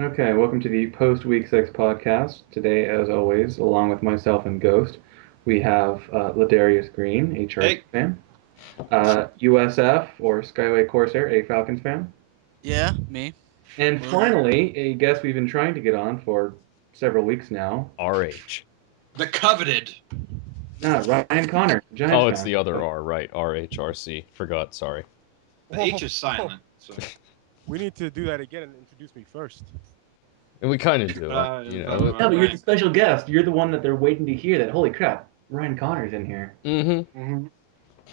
Okay, welcome to the post Week 6 podcast. Today, as always, along with myself and Ghost, we have Ladarius Green, a Chargers Hey. fan, USF or Skyway Corsair, a Falcons fan, Yeah, me. and finally, a guest we've been trying to get on for several weeks now, RH. The coveted. Ryan Connor, Giants Oh, it's fan. the other R, right. RHRC. Forgot, sorry. The H is silent. So. We need to do that again and introduce me first. And we kind of do. Yeah, but you're the special guest. You're the one that they're waiting to hear that, holy crap, Ryan Connor's in here. Mm-hmm.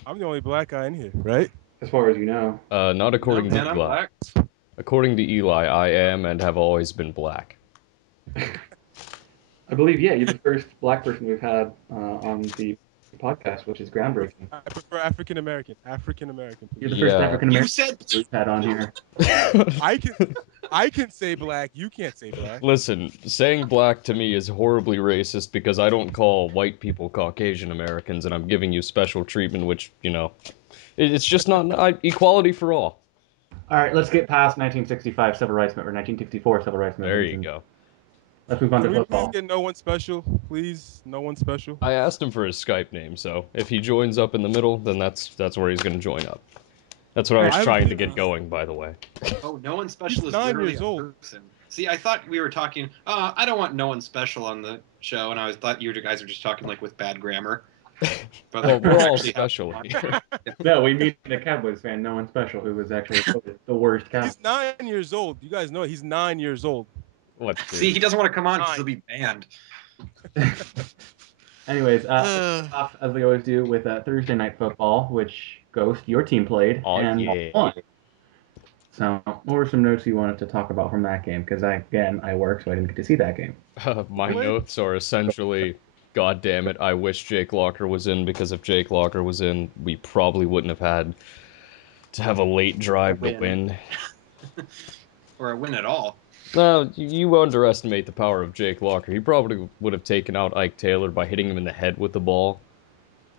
I'm the only black guy in here, right? As far as you know. Not according to Eli. Black. According to Eli, I am and have always been black. I believe, yeah, you're the first black person we've had on the podcast, which is groundbreaking. I prefer African American. African American. You're the first African You American said we've had on here. I can say black. You can't say black. Listen, saying black to me is horribly racist because I don't call white people Caucasian Americans, and I'm giving you special treatment, which, it's just not equality for all. All right, let's get past 1965 civil rights movement or 1964 civil rights movement. There you go. Let's move on to Can we football. please get no one special? Please, no one special. I asked him for his Skype name, so if he joins up in the middle, then that's where he's going to join up. That's what I was trying to get going, by the way. Oh, no one special He's is 9 literally years a old. person. See, I thought we were talking. I don't want no one special on the show, and I thought you guys were just talking like with bad grammar. But Well, we're all actually special here. No, we meet a Cowboys fan, no one special, who was actually the worst Cowboys. He's 9 years old. You guys know it. He's 9 years old. What? See, he doesn't want to come on because he'll be banned. Anyways, off as we always do with Thursday Night Football, which Ghost, your team played and won. So, what were some notes you wanted to talk about from that game? Because I work, so I didn't get to see that game. My notes are essentially, God damn it, I wish Jake Locker was in, because if Jake Locker was in, we probably wouldn't have had to have a late drive to win. Or a win at all. No, you underestimate the power of Jake Locker. He probably would have taken out Ike Taylor by hitting him in the head with the ball.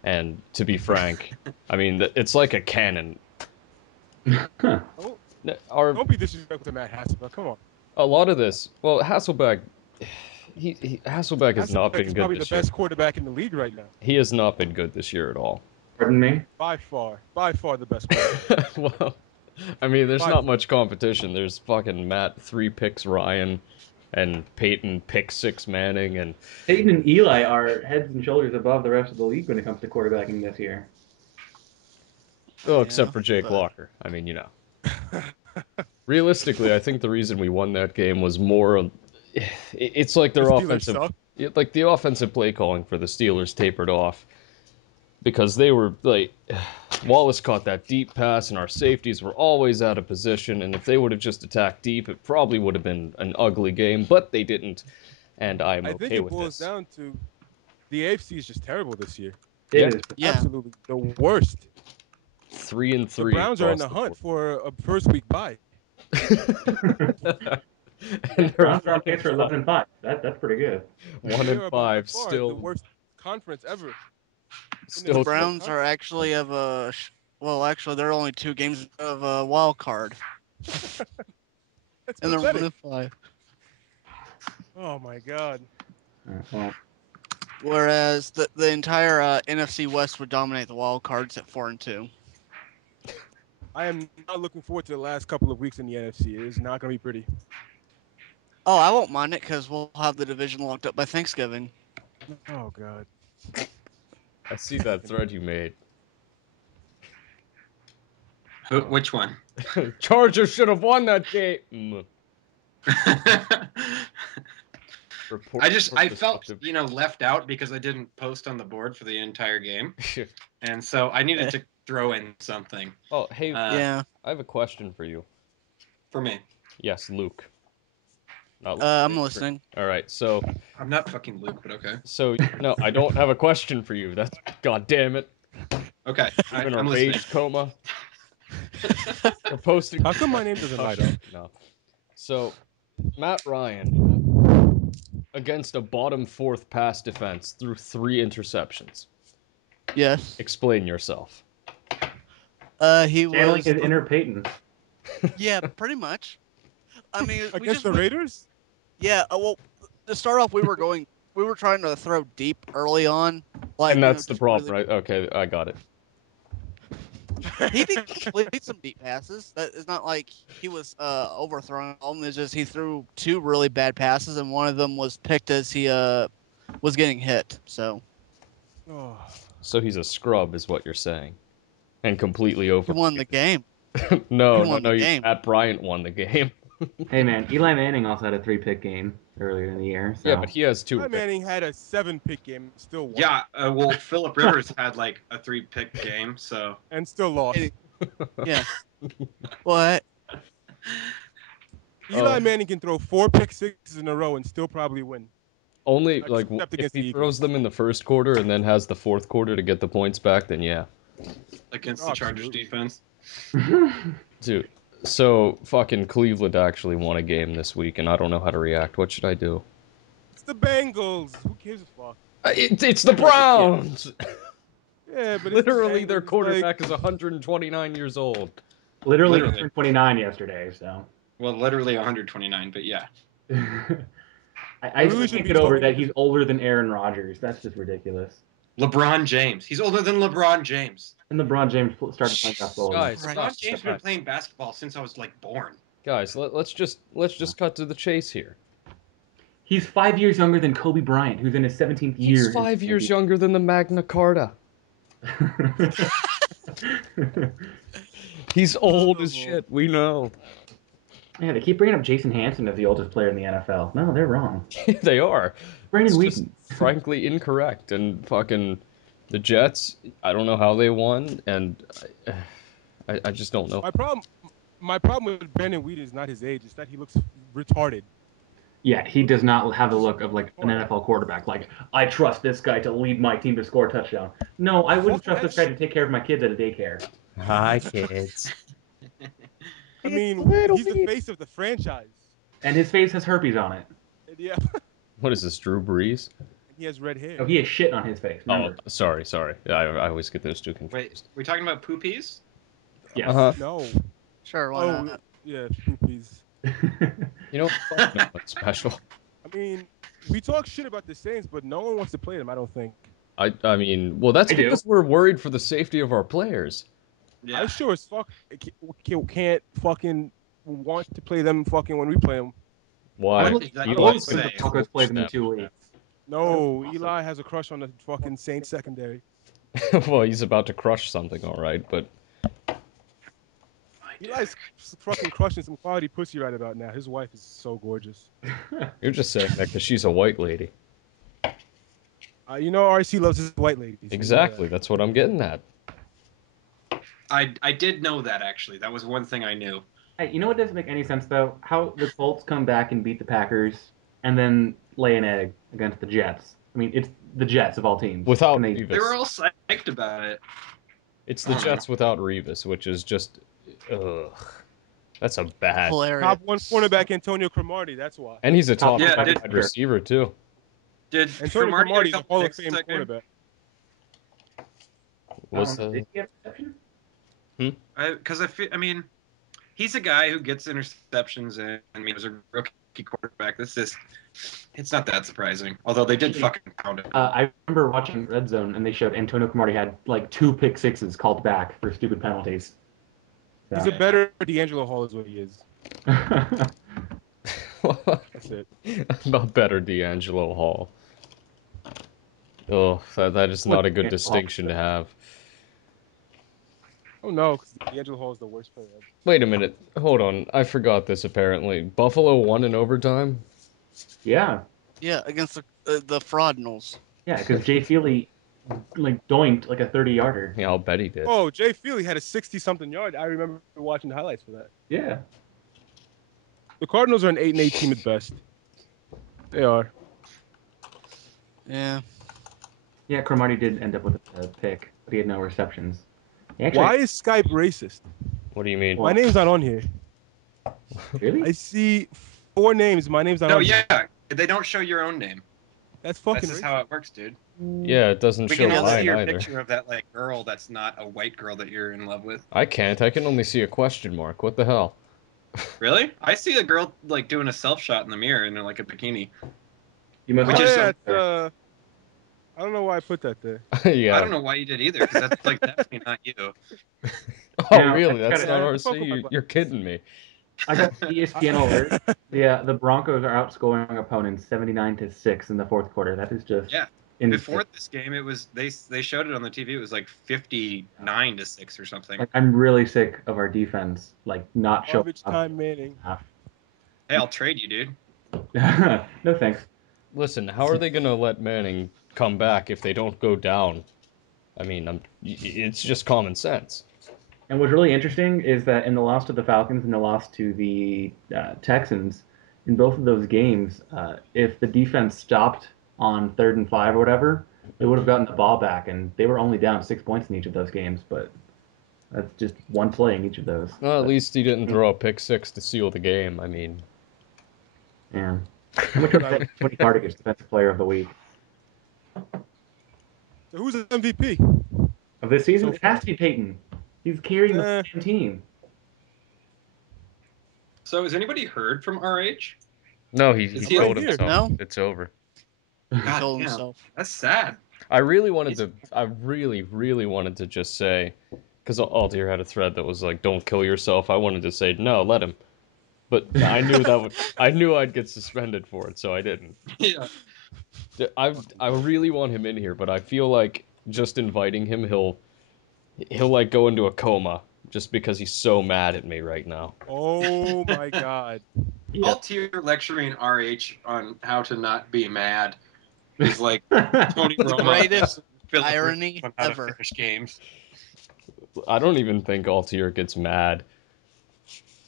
And to be frank, I mean, it's like a cannon. Don't be disrespectful to Matt Hasselbeck. Come on. A lot of this, well, Hasselbeck, Hasselbeck has not been good probably this the year. best quarterback in the league right now. He has not been good this year at all. Pardon me? By far the best quarterback. Well, I mean, there's not much competition. There's fucking Matt 3 picks Ryan, and Peyton pick 6 Manning, and Peyton and Eli are heads and shoulders above the rest of the league when it comes to quarterbacking this year. oh, except for Jake Locker. I mean, Realistically, I think the reason we won that game was more. It's like their offensive, like the offensive play calling for the Steelers tapered off, because they were like, Wallace caught that deep pass, and our safeties were always out of position. And if they would have just attacked deep, it probably would have been an ugly game. But they didn't, and I'm okay with this. I think it boils down to the AFC is just terrible this year. It is. Yeah. Absolutely the worst. 3-3. The Browns are in the hunt for a first week bye. And Browns are on pace for 11-5. That's pretty good. 1-5, still the worst conference ever. Still, the Browns are actually they're only 2 games of a wild card. That's And they're pathetic. 1-5. Oh my God. Well, Whereas the entire NFC West would dominate the wild cards at 4-2. I am not looking forward to the last couple of weeks in the NFC. It is not going to be pretty. Oh, I won't mind it because we'll have the division locked up by Thanksgiving. Oh God. I see that thread you made. Which one? Chargers should have won that game. I felt left out because I didn't post on the board for the entire game, and so I needed to throw in something. Oh, hey, Yeah. I have a question for you. For me. Yes, Luke. Not Luke. I'm listening. All right, so I'm not fucking Luke, but okay. So no, I don't have a question for you. That's God damn it. Okay, I'm in a I'm listening. rage coma. We're posting. How come my name doesn't light up? No. So, Matt Ryan against a bottom 4th pass defense threw 3 interceptions. Yes. Explain yourself. He channeling was his inner Peyton. Yeah, pretty much. I mean, against the Raiders. Yeah. Well, to start off, we were trying to throw deep early on. Like, And that's the just problem, really, right? Okay, I got it. He did complete some deep passes. That is not like he was overthrowing them. It's just he threw 2 really bad passes, and one of them was picked as he was getting hit. So So he's a scrub, is what you're saying, and completely he over. won the game. No, He won the game. Matt Bryant won the game. Hey man, Eli Manning also had a 3-pick game earlier in the year. So. Yeah, but he has 2. Eli Manning had a 7-pick game, still won. Yeah, well, Phillip Rivers had like a 3-pick game, so And still lost. Yeah. What? Eli Manning can throw 4 pick sixes in a row and still probably win. Only Except like if against the he Eagles. throws them in the first quarter and then has the fourth quarter to get the points back, then yeah. against the Chargers defense. Dude, so fucking Cleveland actually won a game this week, and I don't know how to react. What should I do? It's the Bengals. Who gives a fuck? It's the Browns. Yeah, but Literally, it's their Bengals, quarterback is 129 years old. Literally turned 29 yesterday, so. Well, literally 129, but yeah. I really can't get over that he's older than Aaron Rodgers. That's just ridiculous. LeBron James. He's older than LeBron James. And LeBron James started playing basketball. Guys, LeBron James been playing basketball since I was like born. Guys, let's just cut to the chase here. He's 5 years younger than Kobe Bryant, who's in his 17th year. He's 5 years younger than the Magna Carta. He's old as shit. We know. Yeah, they keep bringing up Jason Hanson as the oldest player in the NFL. No, they're wrong. They are. Brandon It's Wheaton. just frankly incorrect. And fucking the Jets, I don't know how they won, and I just don't know. My problem with Brandon Wheaton is not his age. It's that he looks retarded. Yeah, he does not have the look of like an NFL quarterback. Like, I trust this guy to lead my team to score a touchdown. No, I wouldn't trust this guy to take care of my kids at a daycare. Hi, kids. I mean, he's the face of the franchise. And his face has herpes on it. Yeah. What is this, Drew Brees? He has red hair. Oh, he has shit on his face. Remember? Oh, sorry. I always get those two confused. Wait, we talking about poopies? Yes. No. Sure, why not? Yeah, poopies. You know, fuck no, it's special. I mean, we talk shit about the Saints, but no one wants to play them, I don't think. I mean, well, that's because we're worried for the safety of our players. Yeah. I sure as fuck can't fucking want to play them fucking when we play them. Why? The Broncos play them in 2 weeks. No, Eli has a crush on the fucking Saints secondary. Well, he's about to crush something, all right, but... Eli's fucking crushing some quality pussy right about now. His wife is so gorgeous. You're just saying that because she's a white lady. You know RC loves his white ladies. Exactly, that's what I'm getting at. I did know that, actually. That was one thing I knew. Hey, you know what doesn't make any sense, though? How the Colts come back and beat the Packers and then lay an egg against the Jets. I mean, it's the Jets of all teams. Without Revis. They were all psyched about it. It's the Jets without Revis, which is just... Ugh. That's a bad... Hilarious. Top 1 cornerback Antonio Cromartie, that's why. And he's a top wide receiver, too. Did Antonio Cromartie's a Hall of Fame quarterback. Was did he have reception? Because I mean, he's a guy who gets interceptions, and I mean, he was a rookie quarterback. It's not that surprising. Although they did fucking pound it. I remember watching Red Zone, and they showed Antonio Cromartie had like 2 pick sixes called back for stupid penalties. So. He's a better D'Angelo Hall is what he is. That's it. Not better D'Angelo Hall. Oh, that is not a good distinction to have. Oh no, because D'Angelo Hall is the worst player ever. Wait a minute. Hold on. I forgot this apparently. Buffalo won in overtime? Yeah. Yeah, against the Fraudinals. Yeah, because Jay Feely like doinked like a 30-yarder. Yeah, I'll bet he did. Oh, Jay Feely had a 60-something yard. I remember watching the highlights for that. Yeah. The Cardinals are an 8-8 team at best. They are. Yeah. Yeah, Cromartie did end up with a pick, but he had no receptions. Actually, why is Skype racist? What do you mean? My name's not on here. Really? I see 4 names. My name's not on here. No, yeah. They don't show your own name. That's fucking That's just how it works, dude. Yeah, it doesn't show mine either. We can only see your either. picture of that like girl that's not a white girl that you're in love with. I can't. I can only see a question mark. What the hell? Really? I see a girl like doing a self shot in the mirror in like a bikini. You must. Which is I don't know why I put that there. Yeah. I don't know why you did either, because that's like definitely not you. Oh, Now, really? That's I not gotta- RC? You're kidding me. I got ESPN alert. The Broncos are outscoring opponents 79-6 in the fourth quarter. That is just Yeah. insane. Before this game, it was they showed it on the TV. It was like 59-6 or something. Like, I'm really sick of our defense, like not showing Garbage up. time, Manning. Hey, I'll trade you, dude. No thanks. Listen, how are they gonna let Manning come back if they don't go down? I mean, it's just common sense. And what's really interesting is that in the loss to the Falcons and the loss to the Texans, in both of those games, if the defense stopped on 3rd and 5 or whatever, they would have gotten the ball back, and they were only down 6 points in each of those games. But that's just one play in each of those. Well, at least he didn't throw a pick six to seal the game. I mean, Yeah. I'm going to Tony Cardigan's Defensive Player of the Week. So who's the MVP? Of this season, So it has to be Peyton. He's carrying the same team. So, has anybody heard from RH? no, he Is he killed right here? himself. No? It's over. God Killed damn, himself. that's sad. I really really wanted to just say, because Altier had a thread that was like, "Don't kill yourself." I wanted to say, "No, let him," but I knew I knew I'd get suspended for it, so I didn't. Yeah. I really want him in here, but I feel like just inviting him, he'll like go into a coma just because he's so mad at me right now. Oh my God. Yeah. Altier lecturing RH on how to not be mad is like Tony The Romo greatest Philip irony Rivers on how ever. to finish games. I don't even think Altier gets mad.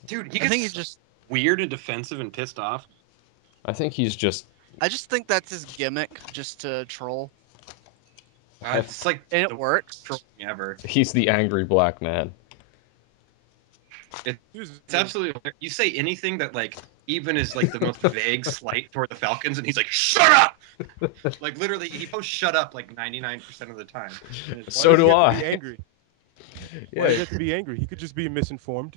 Dude, he I think gets he just. weird and defensive and pissed off. I think he's just. I just think that's his gimmick, just to troll, It's like and it the works. worst trolling ever. He's the angry black man. It's absolutely. You say anything that like even is like the most vague slight toward the Falcons, and he's like, "Shut up!" Like literally, he posts "shut up" like 99% of the time. So do Why I. does he have to be angry? Why does he Yeah. have to be angry? He could just be misinformed.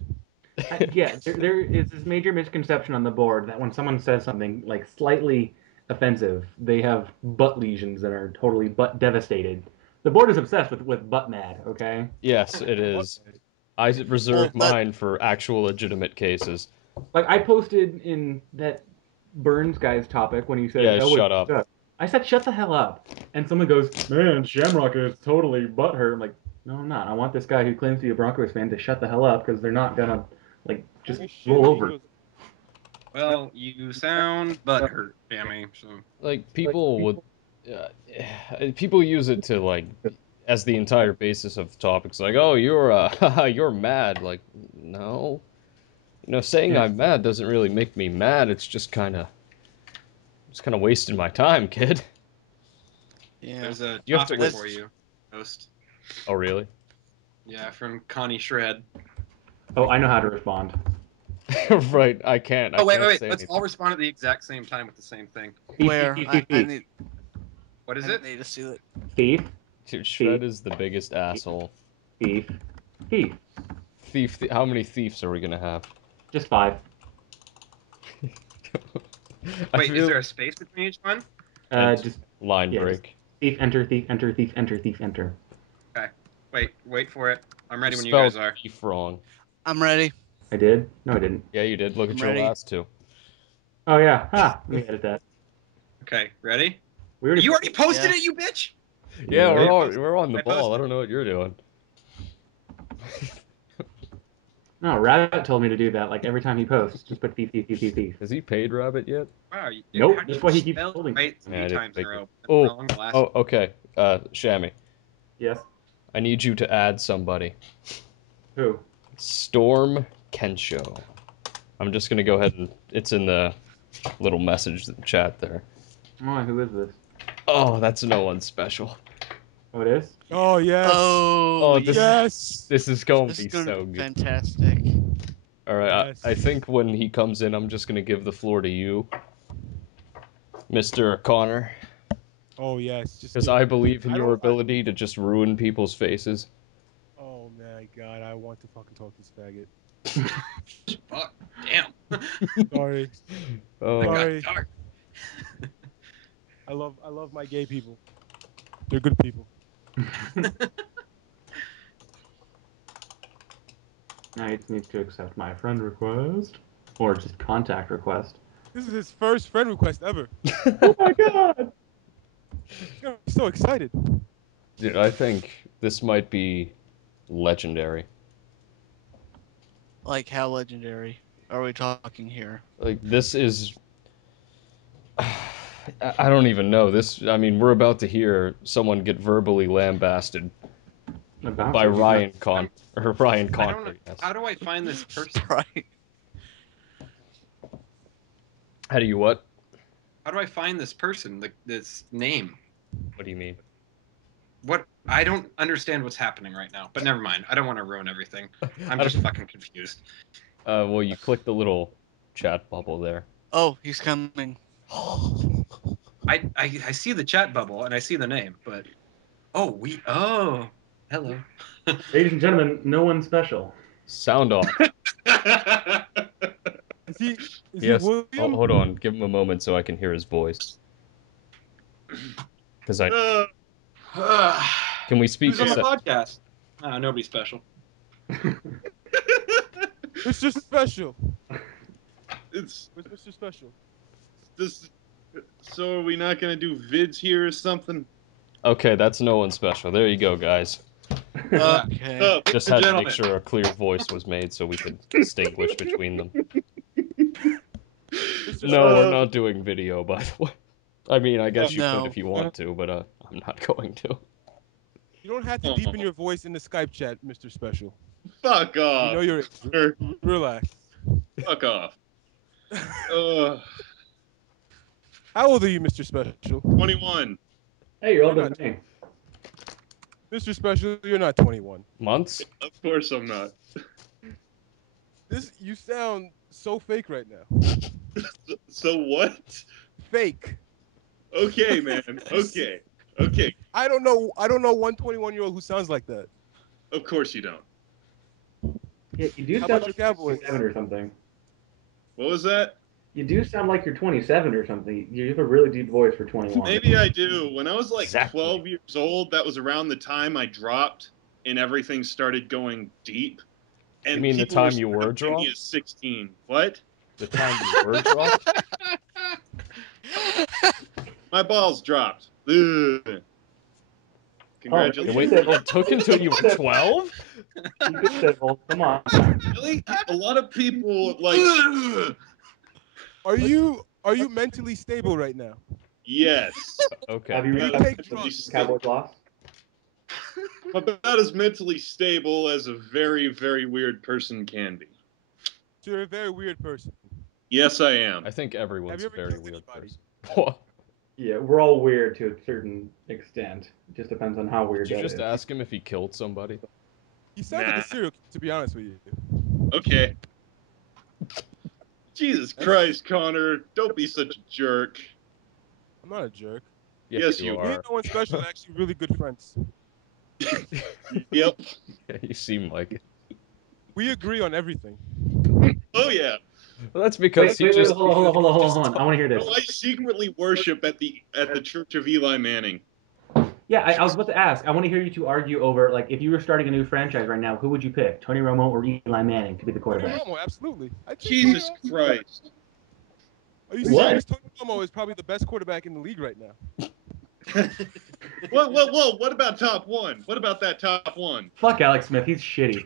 Yeah, there is this major misconception on the board that when someone says something like slightly offensive, they have butt lesions and are totally butt devastated. The board is obsessed with butt mad, okay? Yes, it is. I reserve Well, mine for actual legitimate cases. Like I posted in that Burns guy's topic when he said, Yeah, "Oh, shut up." I said, "Shut the hell up!" And someone goes, "Man, Shamrock is totally butthurt." I'm like, "No, I'm not. I want this guy who claims to be a Broncos fan to shut the hell up because they're not gonna like just roll over." Well, you sound butthurt, Jamie. So Like people would, people use it to like as the entire basis of topics. Like, oh, you're you're mad. Like, no, saying Yeah. I'm mad doesn't really make me mad. It's just kind of wasting my time, kid. Yeah. there's a You have to topic wait. for you, host. Oh, really? Yeah, from Connie Shred. Oh, I know how to respond. Right. I can't. Oh, wait. Say Let's anything. all respond at the exact same time with the same thing. Where I need. What is I it? need to see it. Thief, Dude, Shred is the biggest asshole. thief, thief. Thief. How many thieves are we gonna have? Just 5. Wait, is there a space between each one? Just line yeah, break. thief, enter, thief, enter, thief, enter, thief, enter. Okay. Wait for it. I'm ready You when you spelled guys are. thief wrong. I'm ready. I did? No, I didn't. Yeah, you did. Look at I'm your ready. last two. Oh yeah. Ha. Let me edit that. Okay, ready? We already. You already posted Yeah. it, you bitch! Yeah, Really? we're on the I ball. posted. I don't know what you're doing. No, Rabbit told me to do that. Like every time he posts, just put thief, thief, thief, thief, thief. Has he paid Rabbit yet? Wow, dude, Nope, how do that's you why he keeps spell holding. right Yeah, I 3 didn't times in a think row? Oh, Wrong the last oh, okay. Shammy, Yes. I need you to add somebody. Who? Storm Kensho. I'm just gonna go ahead and it's in the little message chat there. Oh, who is this? Oh, that's no one special. Oh, it is. Oh yes. Oh, this yeah. Yes. This is going This to is be gonna so be good. fantastic. All right, Yes. I think when he comes in, I'm just gonna give the floor to you, Mr. Connor, Oh yes. Just because give- I believe in I your don't- ability to just ruin people's faces. Oh my God! I want to fucking talk to this faggot. Fuck. Damn. Sorry. Oh, Sorry. Dark. I love my gay people. They're good people. Now he just needs to accept my friend request. Or just contact request. This is his first friend request ever. Oh my god! He's gonna be so excited. dude, I think this might be legendary. Like, how legendary are we talking here? Like, this is... I don't even know. I mean, we're about to hear someone get verbally lambasted by Ryan Conklin. How do I find this person? Right. How do you what? How do I find this person? This name? What do you mean? What? I don't understand what's happening right now. But never mind. I don't want to ruin everything. I'm just fucking confused. Well, you click the little chat bubble there. Oh, he's coming. I see the chat bubble and I see the name, but oh hello. Ladies and gentlemen, no one special. Sound off. Is he Yes. William? Oh, hold on. Give him a moment so I can hear his voice. Because I... Can we speak? Who's on the podcast? Nobody special. Mr. Special. It's Where's Mr. Special? this. So are we not gonna do vids here or something? Okay, that's no one special. There you go, guys. Okay. Just had to make sure a clear voice was made so we could distinguish between them. No, we're not doing video, by the way. I mean, I guess you could if you want to, but I'm not going to. You don't have to deepen your voice in the Skype chat, Mr. Special. Fuck off. You know you're relax. Fuck off. How old are you, Mr. Special? 21. Hey, you're older than me. Mr. Special, you're not 21. Months? Of course I'm not. You sound so fake right now. So what? Fake. Okay, man. Okay. Okay. I don't know one 21-year-old who sounds like that. Of course you don't. Yeah, you do How sound about like your Cowboys? 27 or something. What was that? You do sound like you're 27 or something. You have a really deep voice for 21. Maybe I do. When I was like Exactly. 12 years old, that was around the time I dropped and everything started going deep. And You mean the time you were dropped? Me as 16. What? The time you were dropped? My balls dropped. Ugh. Congratulations. Wait, it took until you were 12? You said, well, come on. Really? A lot of people like. Are you mentally stable right now? Yes. Okay. Have you You read take the drugs. Cowboys loss? About as mentally stable as a very, very weird person can be. So you're a very weird person. Yes, I am. I think everyone's Have you a ever very killed weird anybody? person. What? Yeah, we're all weird to a certain extent. It just depends on how weird Did you that just is. ask him if he killed somebody? You sound like Nah. a serial killer, to be honest with you. Okay. Jesus Christ, Connor. Don't be such a jerk. I'm not a jerk. Yes, you Me are. and No One Special are actually really good friends. Yep. Yeah, you seem like it. We agree on everything. Oh, yeah. Well, that's because Wait, just... hold on. I want to hear this. Oh, I secretly worship at the Church of Eli Manning. Yeah, I was about to ask. I want to hear you two argue over, like, if you were starting a new franchise right now, who would you pick? Tony Romo or Eli Manning to be the quarterback? Tony Romo, absolutely. Jesus Christ. Are you What? serious? Tony Romo is probably the best quarterback in the league right now. Whoa. What about top one? What about that top one? Fuck Alex Smith. He's shitty.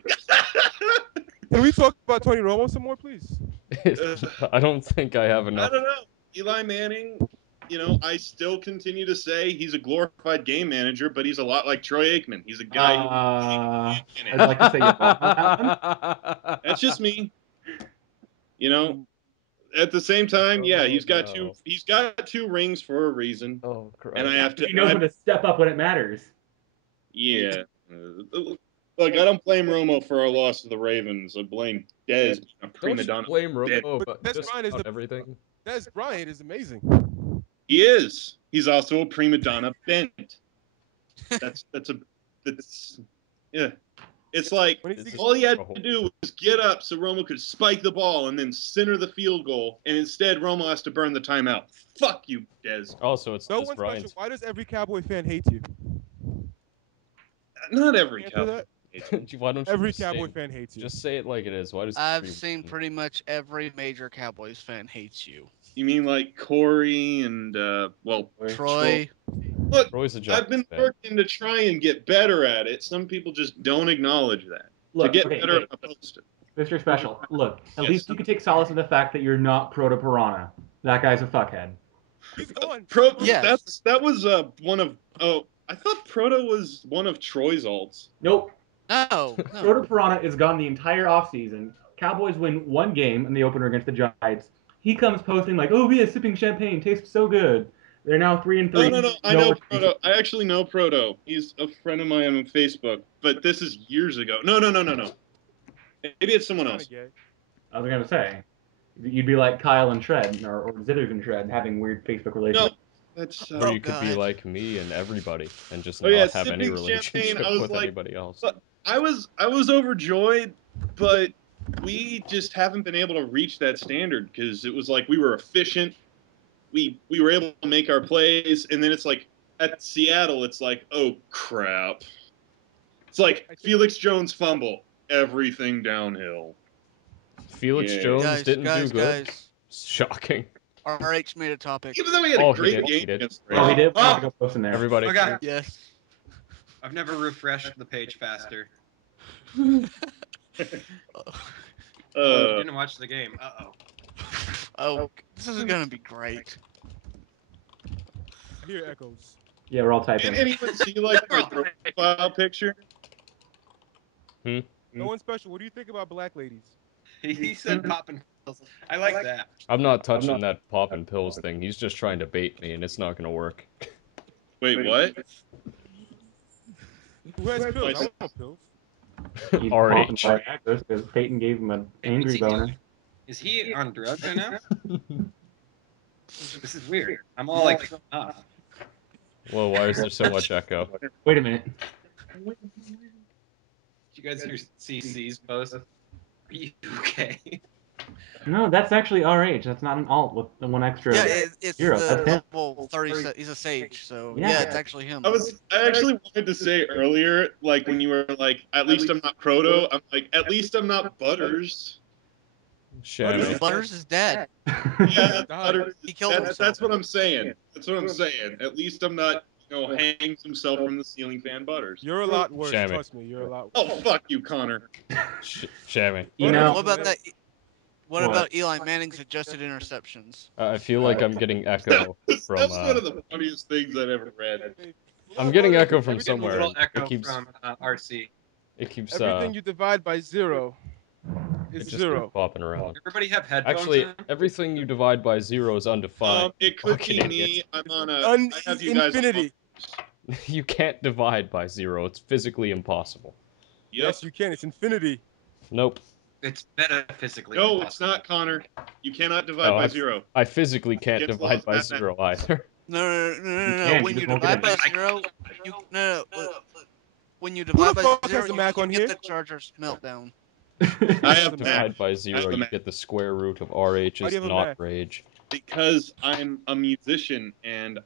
Can we talk about Tony Romo some more, please? I don't think I have enough. I don't know. Eli Manning, I still continue to say he's a glorified game manager, but he's a lot like Troy Aikman. He's a guy I'd like to say you're wrong on that one. That's just me. At the same time, yeah, he's got two rings for a reason. Oh, Christ. And I have to. He knows when to step up when it matters. Yeah. Look, I don't blame Romo for our loss to the Ravens. I blame Dez, a prima Don't donna. blame Romo, But but Des just Bryant is about everything. Des Bryant is amazing. He is. He's also a prima donna bent. That's yeah. It's like When he- all he had to do was get up so Romo could spike the ball and then center the field goal, and instead Romo has to burn the timeout. Fuck you, Dez. Also, it's No just one's Ryan's. special. Why does every Cowboy fan hate you? Not every Answer Cowboy. that. Why don't you Every just Cowboy say, fan hates you. just say it like it is? Why does I've everyone- seen pretty much every major Cowboys fan hates you. You mean like Corey and Troy. Look, Troy's a I've been Giants fan. working to try and get better at it. Some people just don't acknowledge that. Look, to get okay, better hey, at posting. Mr. Special, look, at Yes. least you can take solace in the fact that you're not Proto Piranha. That guy's a fuckhead. He's gone. Yes. That was one of I thought Proto was one of Troy's alts. Nope. No. Proto Piranha is gone the entire offseason. Cowboys win one game in the opener against the Giants. He comes posting like, "Oh yeah, sipping champagne, tastes so good." They're now 3-3. No. I know Proto. I actually know Proto. He's a friend of mine on Facebook, but this is years ago. No. Maybe it's someone else. I was gonna say, you'd be like Kyle and Shred, or Zithers and Shred, having weird Facebook relationships. That's Or you could be God. like me and everybody, and just Oh, not yeah, have any sipping champagne, relationship I was with like, anybody else. but I was overjoyed, but we just haven't been able to reach that standard because it was like we were efficient. We were able to make our plays, and then it's like at Seattle, it's like, oh crap. It's like Felix Jones fumble, everything downhill. Felix Yeah. Jones didn't do good. Guys. Shocking. RH made a topic. Even though he had Oh, a he great did, he game did. against the Oh, he Raiders. did. I have to go post in there. Everybody. Okay. Yes. I've never refreshed the page faster. Didn't watch the game. Oh, this is gonna be great. I hear echoes. Yeah, we're all Did typing. anyone see like my profile picture? No one special. What do you think about black ladies? He said popping pills. I like that. I'm not touching that pop and pills thing. He's just trying to bait me, and it's not gonna work. Wait, what? Who has pills? I want pills. He's RH. popping because Peyton gave him an angry boner. Is he on drugs right now? This is weird. I'm all like, Whoa, why is there so much echo? Wait a minute. Did you guys hear CC's post? Are you okay? No, that's actually RH. That's not an alt with the one extra. Yeah, it's zero. That's the him. level 30. He's a sage, so Yeah. yeah, it's actually him. I actually wanted to say earlier, like when you were like, at least I'm not Proto. I'm like, at least I'm not Butters. Shabby. Butters is dead. Yeah, Butters. He killed himself. That's what I'm saying. That's what I'm saying. At least I'm not, hangs himself from the ceiling fan Butters. You're a lot worse. Shammy. Trust me, you're a lot Oh, worse. fuck you, Connor. Shabby. You know, What about that? What What? about Eli Manning's adjusted interceptions? I feel like I'm getting echo from. That's one of the funniest things I've ever read. I'm getting echo from Everything- A somewhere. little echo It keeps. from RC. It keeps. Everything you divide by zero It is just zero. keeps popping around. Everybody have headphones Actually, in? everything you divide by zero is undefined. It could Fucking be idiot. me. I'm on I have you guys on- Infinity. You can't divide by zero. It's physically impossible. Yep. Yes, you can. It's infinity. Nope. It's metaphysically No, impossible. it's not, Connor. You cannot divide No, by zero. I physically can't Gets divide lost by that zero either. No. can, When you you just won't divide get by it. zero, when you the divide by fuck has zero, the Mac you on get here? the Chargers meltdown. I have a Mac. Divide by zero, the you Mac. get the square root of Why RH's do you have a not Mac? rage. Because I'm a musician and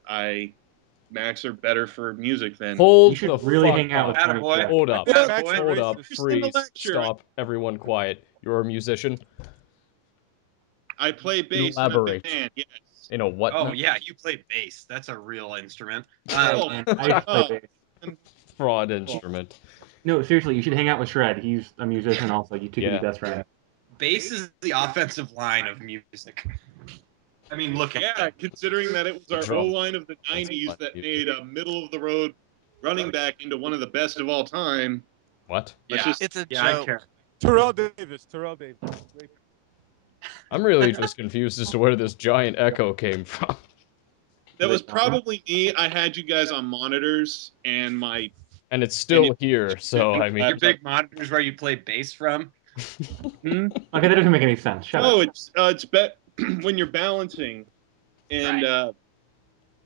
Macs are better for music than. Hold You should the really fuck hang out with up. Tony Attaboy. Shred. Hold up. Yeah, Macs boy. are Hold up. racist. Understand the Freeze. lecture. Stop. Everyone quiet. You're a musician? I play bass in a Elaborate. band. Yes. In a what? Oh now? yeah, you play bass. That's a real instrument. Oh, And I used to play bass. Fraud instrument. No, seriously, you should hang out with Shred. He's a musician also. You two can Yeah. be best friends. Bass is the offensive line of music. I mean, look at Yeah, considering that it was our Drum. O-line of the 90s that made a middle-of-the-road running back into one of the best of all time. What? Let's Yeah. just It's a Yeah, I joke. care. Terrell Davis. Wait. I'm really just confused as to where this giant echo came from. That was probably me. I had you guys on monitors, and my And it's still here, so I mean. Your big monitors where you play bass from. Okay, that doesn't make any sense. Shut no, up. it's when you're balancing and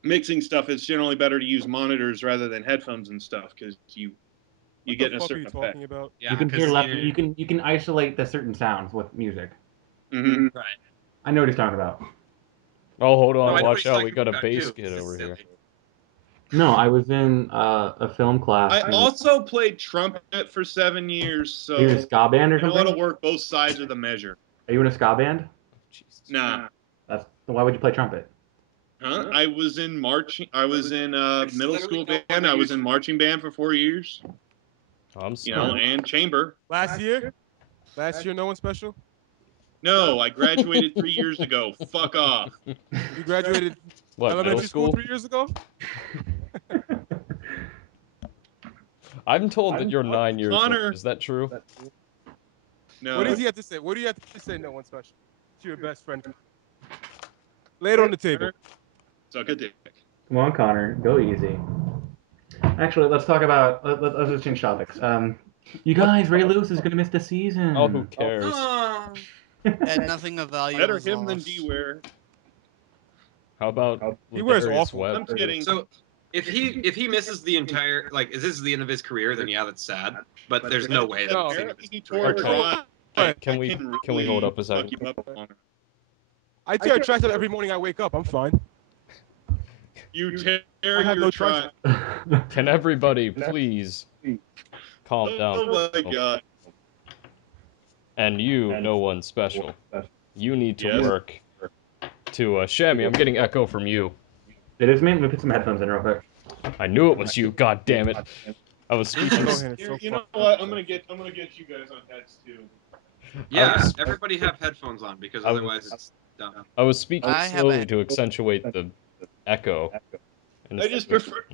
mixing stuff. It's generally better to use monitors rather than headphones and stuff because you you get a What the fuck are certain you effect. talking about? Yeah, You can 'cause hear left. you're- You can isolate the certain sounds with music. Mm-hmm. Right. I know what he's talking about. Oh, hold No, on. I know what Watch he's out. talking We got a about, bass too. kid It's over here. silly. No, I was in a film class. I also played trumpet for 7 years, so Are you in a ska band or I know how to something? work both sides of the measure. Are you in a ska band? Jesus. Nah. Why would you play trumpet? Huh? I was in marching. I was in middle school band. I was in marching band for 4 years. I'm You sorry. know, and chamber. Last year, no one special. No, I graduated 3 years ago. Fuck off. You graduated What, middle elementary school school? 3 years ago. I'm told that you're 9 years Connor. old. Is that true? No. What does he have to say? What do you have to say? No one special. To your best friend. Lay it on the table. Suck a dick. Come on, Connor, go easy. Actually, let's talk about. Let's just change topics. You guys, Ray Lewis is gonna miss the season. Oh, who cares? Oh. And nothing of value Better was him than lost. Beware. How about He wears Ladarius awful. Webb? I'm kidding. So if he misses the entire is this the end of his career? Then yeah, that's sad. But there's no way that No. it's the end of his He career. tore Okay. dry. Can we hold up a fuck second? you up, Connor. I tear a tricep every morning I wake up. I'm fine. You tear I have your no tri- Can everybody please calm down? Oh my god. And you, no one special. You need to Yes. work to Shammy. I'm getting echo from you. It is me. Let me put some headphones in real quick. I knew it was you. God damn it! I was speaking. Go ahead. It's so You know fucked what? up. I'm gonna get you guys on heads too. Yeah, everybody have headphones on because I was- otherwise it's dumb. I was speaking I have slowly a- to accentuate the echo. And I just prefer.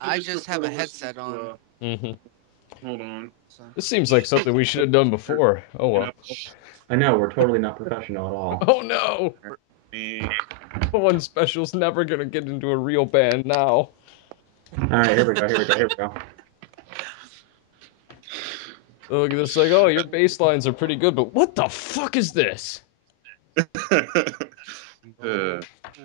I just have a headset on. Mhm. Hold on. This seems like something we should have done before. Oh well. I know we're totally not professional at all. Oh no! Me. No one special's never gonna get into a real band now. All right, here we go. Look at this, like, oh, your bass lines are pretty good, but what the fuck is this? No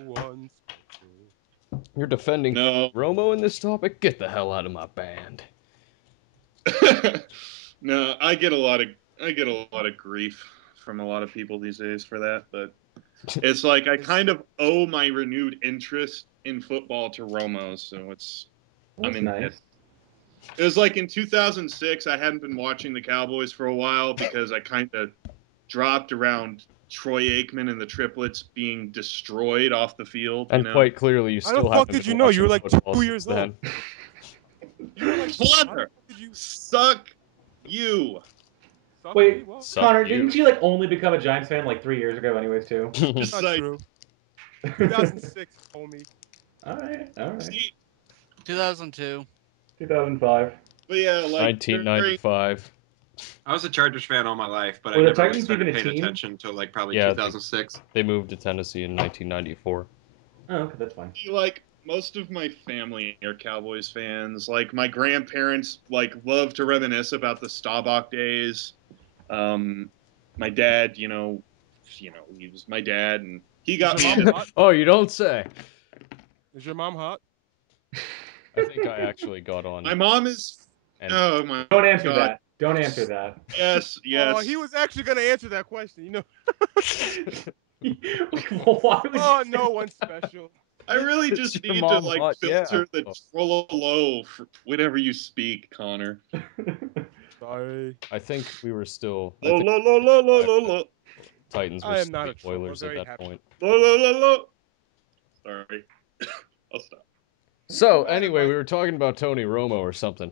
one special. You're defending No. Romo in this topic? Get the hell out of my band. No, I get a lot of grief from a lot of people these days for that, but it's like I kind of owe my renewed interest in football to Romo, so That's nice. It was like in 2006, I hadn't been watching the Cowboys for a while because I kind of dropped around Troy Aikman and the triplets being destroyed off the field. And quite clearly, you How the still fuck haven't did been you know? You were watching like football 2 since years then. old. You were like, Connor, did you suck you. suck Wait, me? What? Suck Connor, you. didn't you like only become a Giants fan like 3 years ago, anyways, too? Just Not like, true. 2006, homie. All right. see, 2002. 2005. but yeah, like 1995. I was a Chargers fan all my life, but Were I the never really Titans started even a paying team? attention until like probably Yeah, 2006. They moved to Tennessee in 1994. Oh, okay, that's fine. like most of my family are Cowboys fans. Like my grandparents like love to reminisce about the Staubach days. My dad, he was my dad, and he got Is me your into mom hot? Oh, you don't say. Is your mom hot? I think I actually got on. my mom is. And Oh my! Don't answer God. that. Don't answer that. Yes. Oh, he was actually gonna answer that question. You know. Why would Oh, you no say one special. I really Is just your need to mom like hot? Yeah. filter the trollolo for whenever you speak, Connor. Sorry. I think we were still. I Lo think lo lo lo lo lo lo Titans were I am not a still troll. I'm Oilers at very that happy. point. lo lo lo lo. Sorry, I'll stop. So anyway, we were talking about Tony Romo or something.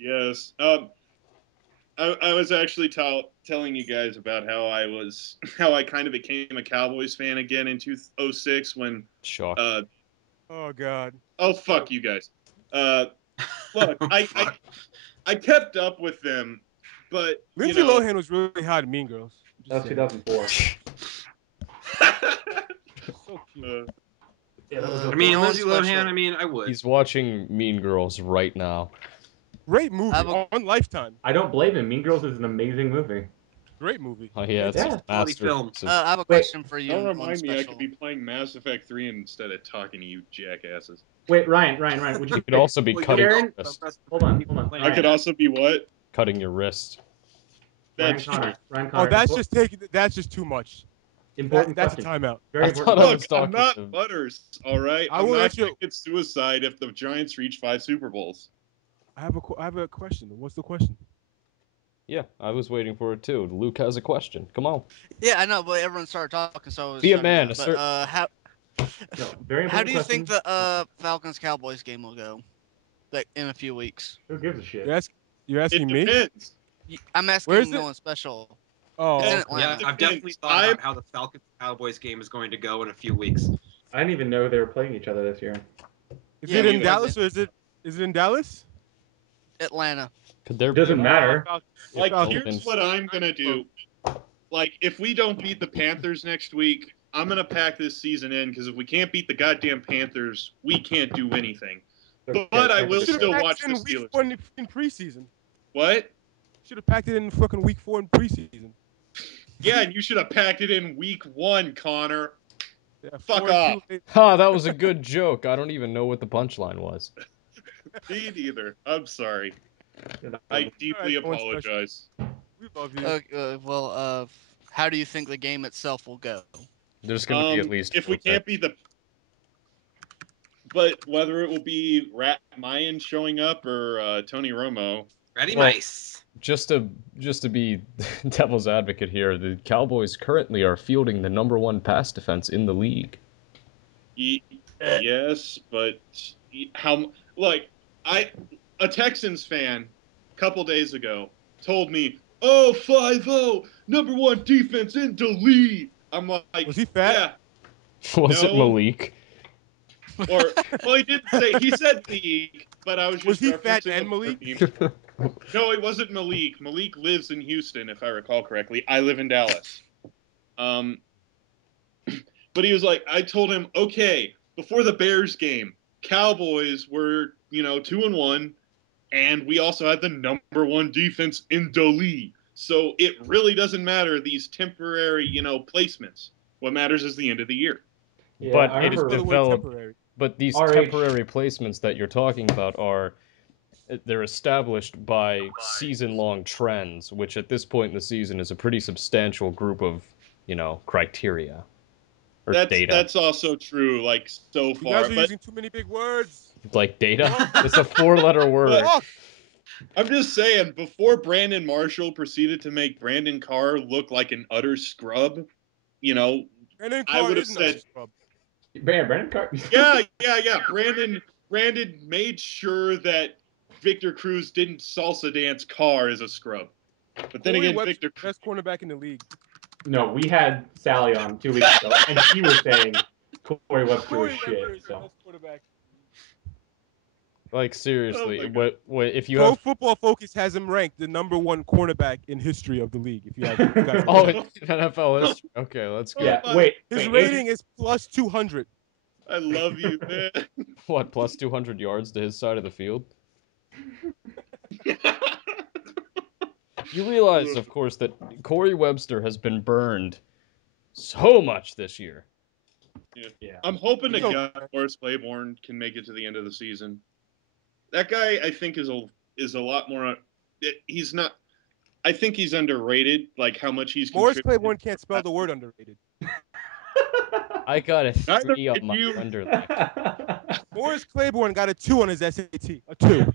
Yes. I was actually telling you guys about how I kind of became a Cowboys fan again in 2006 when Shock. Oh God. oh fuck you guys. Look, I kept up with them, but Lindsay Lohan was really hot in Mean Girls. That was 2004. So cute. Yeah, that was I mean, No Lindsay one Lohan. special. I mean, I would. He's watching Mean Girls right now. Great movie Have a- on Lifetime. I don't blame him. Mean Girls is an amazing movie. Great movie. Oh yeah, it's Yeah. a Quality film. masterpiece of- I have a Wait, question for you. Don't One remind me, I special. could be playing Mass Effect 3 instead of talking to you jackasses. Wait, Ryan, would You you could also be cutting your Aaron, wrist. hold on. I Ryan, could also be what? Cutting your wrist. Ryan Connor. Oh, that's just too much. Important That's a question. timeout. Very I important. thought I Look, was I'm talking not to- Butters, all right? I I'm will not let you- going to commit suicide if the Giants reach 5 Super Bowls. I have a question. What's the question? Yeah, I was waiting for it too. Luke has a question. Come on. Yeah, I know, but everyone started talking, so I was Be a shutting man, up. assert- But No, very important how do you question. think the Falcons Cowboys game will go? Like in a few weeks. Who gives a shit? You're asking It me? depends. I'm asking Where is no it? one special. Oh, It's in okay. Atlanta. Yeah, I've definitely thought about how the Falcons Cowboys game is going to go in a few weeks. I didn't even know they were playing each other this year. Is Yeah, it we in were Dallas there. or is it in Dallas? Atlanta. Could there It doesn't be matter. Like, Falcons. here's what I'm going to do. Like, if we don't beat the Panthers next week, I'm going to pack this season in because if we can't beat the goddamn Panthers, we can't do anything. But I will still watch the Week Steelers. 4 in preseason. What? Should have packed it in fucking week 4 in preseason. Yeah, and you should have packed it in week 1, Connor. Yeah, Fuck 4-2. off. Ha, that was a good joke. I don't even know what the punchline was. Me neither. I'm sorry. I deeply Alright, no one's apologize. We love you. How do you think the game itself will go? There's going to be at least if we can't beat the, but whether it will be Rat Mayan showing up or Tony Romo. Ready, Well, mice. just to be devil's advocate here, the Cowboys currently are fielding the #1 pass defense in the league. Yes, but how? Like, a Texans fan a couple days ago told me, "Oh, 5-0, #1 defense in the league." I'm like, Was he fat? Yeah. Was it No. Malik? Or, well, he didn't say. He said league, but I was just Was he fat referencing and a Malik? team. No, it wasn't Malik. Malik lives in Houston, if I recall correctly. I live in Dallas. But he was like, I told him, okay, before the Bears game, Cowboys were, 2-1, and we also had the #1 defense in the league. So it really doesn't matter these temporary, placements. What matters is the end of the year. Yeah, But I it is remember developed. Temporary. But these RH. temporary placements that you're talking about they're established by season-long trends, which at this point in the season is a pretty substantial group of, criteria or data. That's also true, like, so You far. guys are But using too many big words. Like data? It's a 4-letter word. Fuck. I'm just saying, before Brandon Marshall proceeded to make Brandon Carr look like an utter scrub, Brandon I Carr would have is not a said, scrub. Brandon Carr. yeah. Brandon made sure that Victor Cruz didn't salsa dance Carr as a scrub. But then Corey again, Webster, Victor Cruz. best cornerback in the league. No, we had Sally on 2 weeks ago, and she was saying Corey Webster was Corey shit. Webster is the So best quarterback. Like seriously, Oh my what if you Pro have Football Focus has him ranked the #1 cornerback in history of the league. If you guys Oh, in NFL history. Okay, let's go. yeah, my- wait. his wait, rating is plus 200. I love you, man. What, plus 200 yards to his side of the field? You realize, of course, that Corey Webster has been burned so much this year. Yeah. I'm hoping to He's God Morris Claiborne can make it to the end of the season. That guy, I think, is a lot more. He's not. I think he's underrated. Like how much he's. Morris contributed. Claiborne can't spell the word underrated. I got a Neither 3 on can my you. underline. Morris Claiborne got a 2 on his SAT. A 2.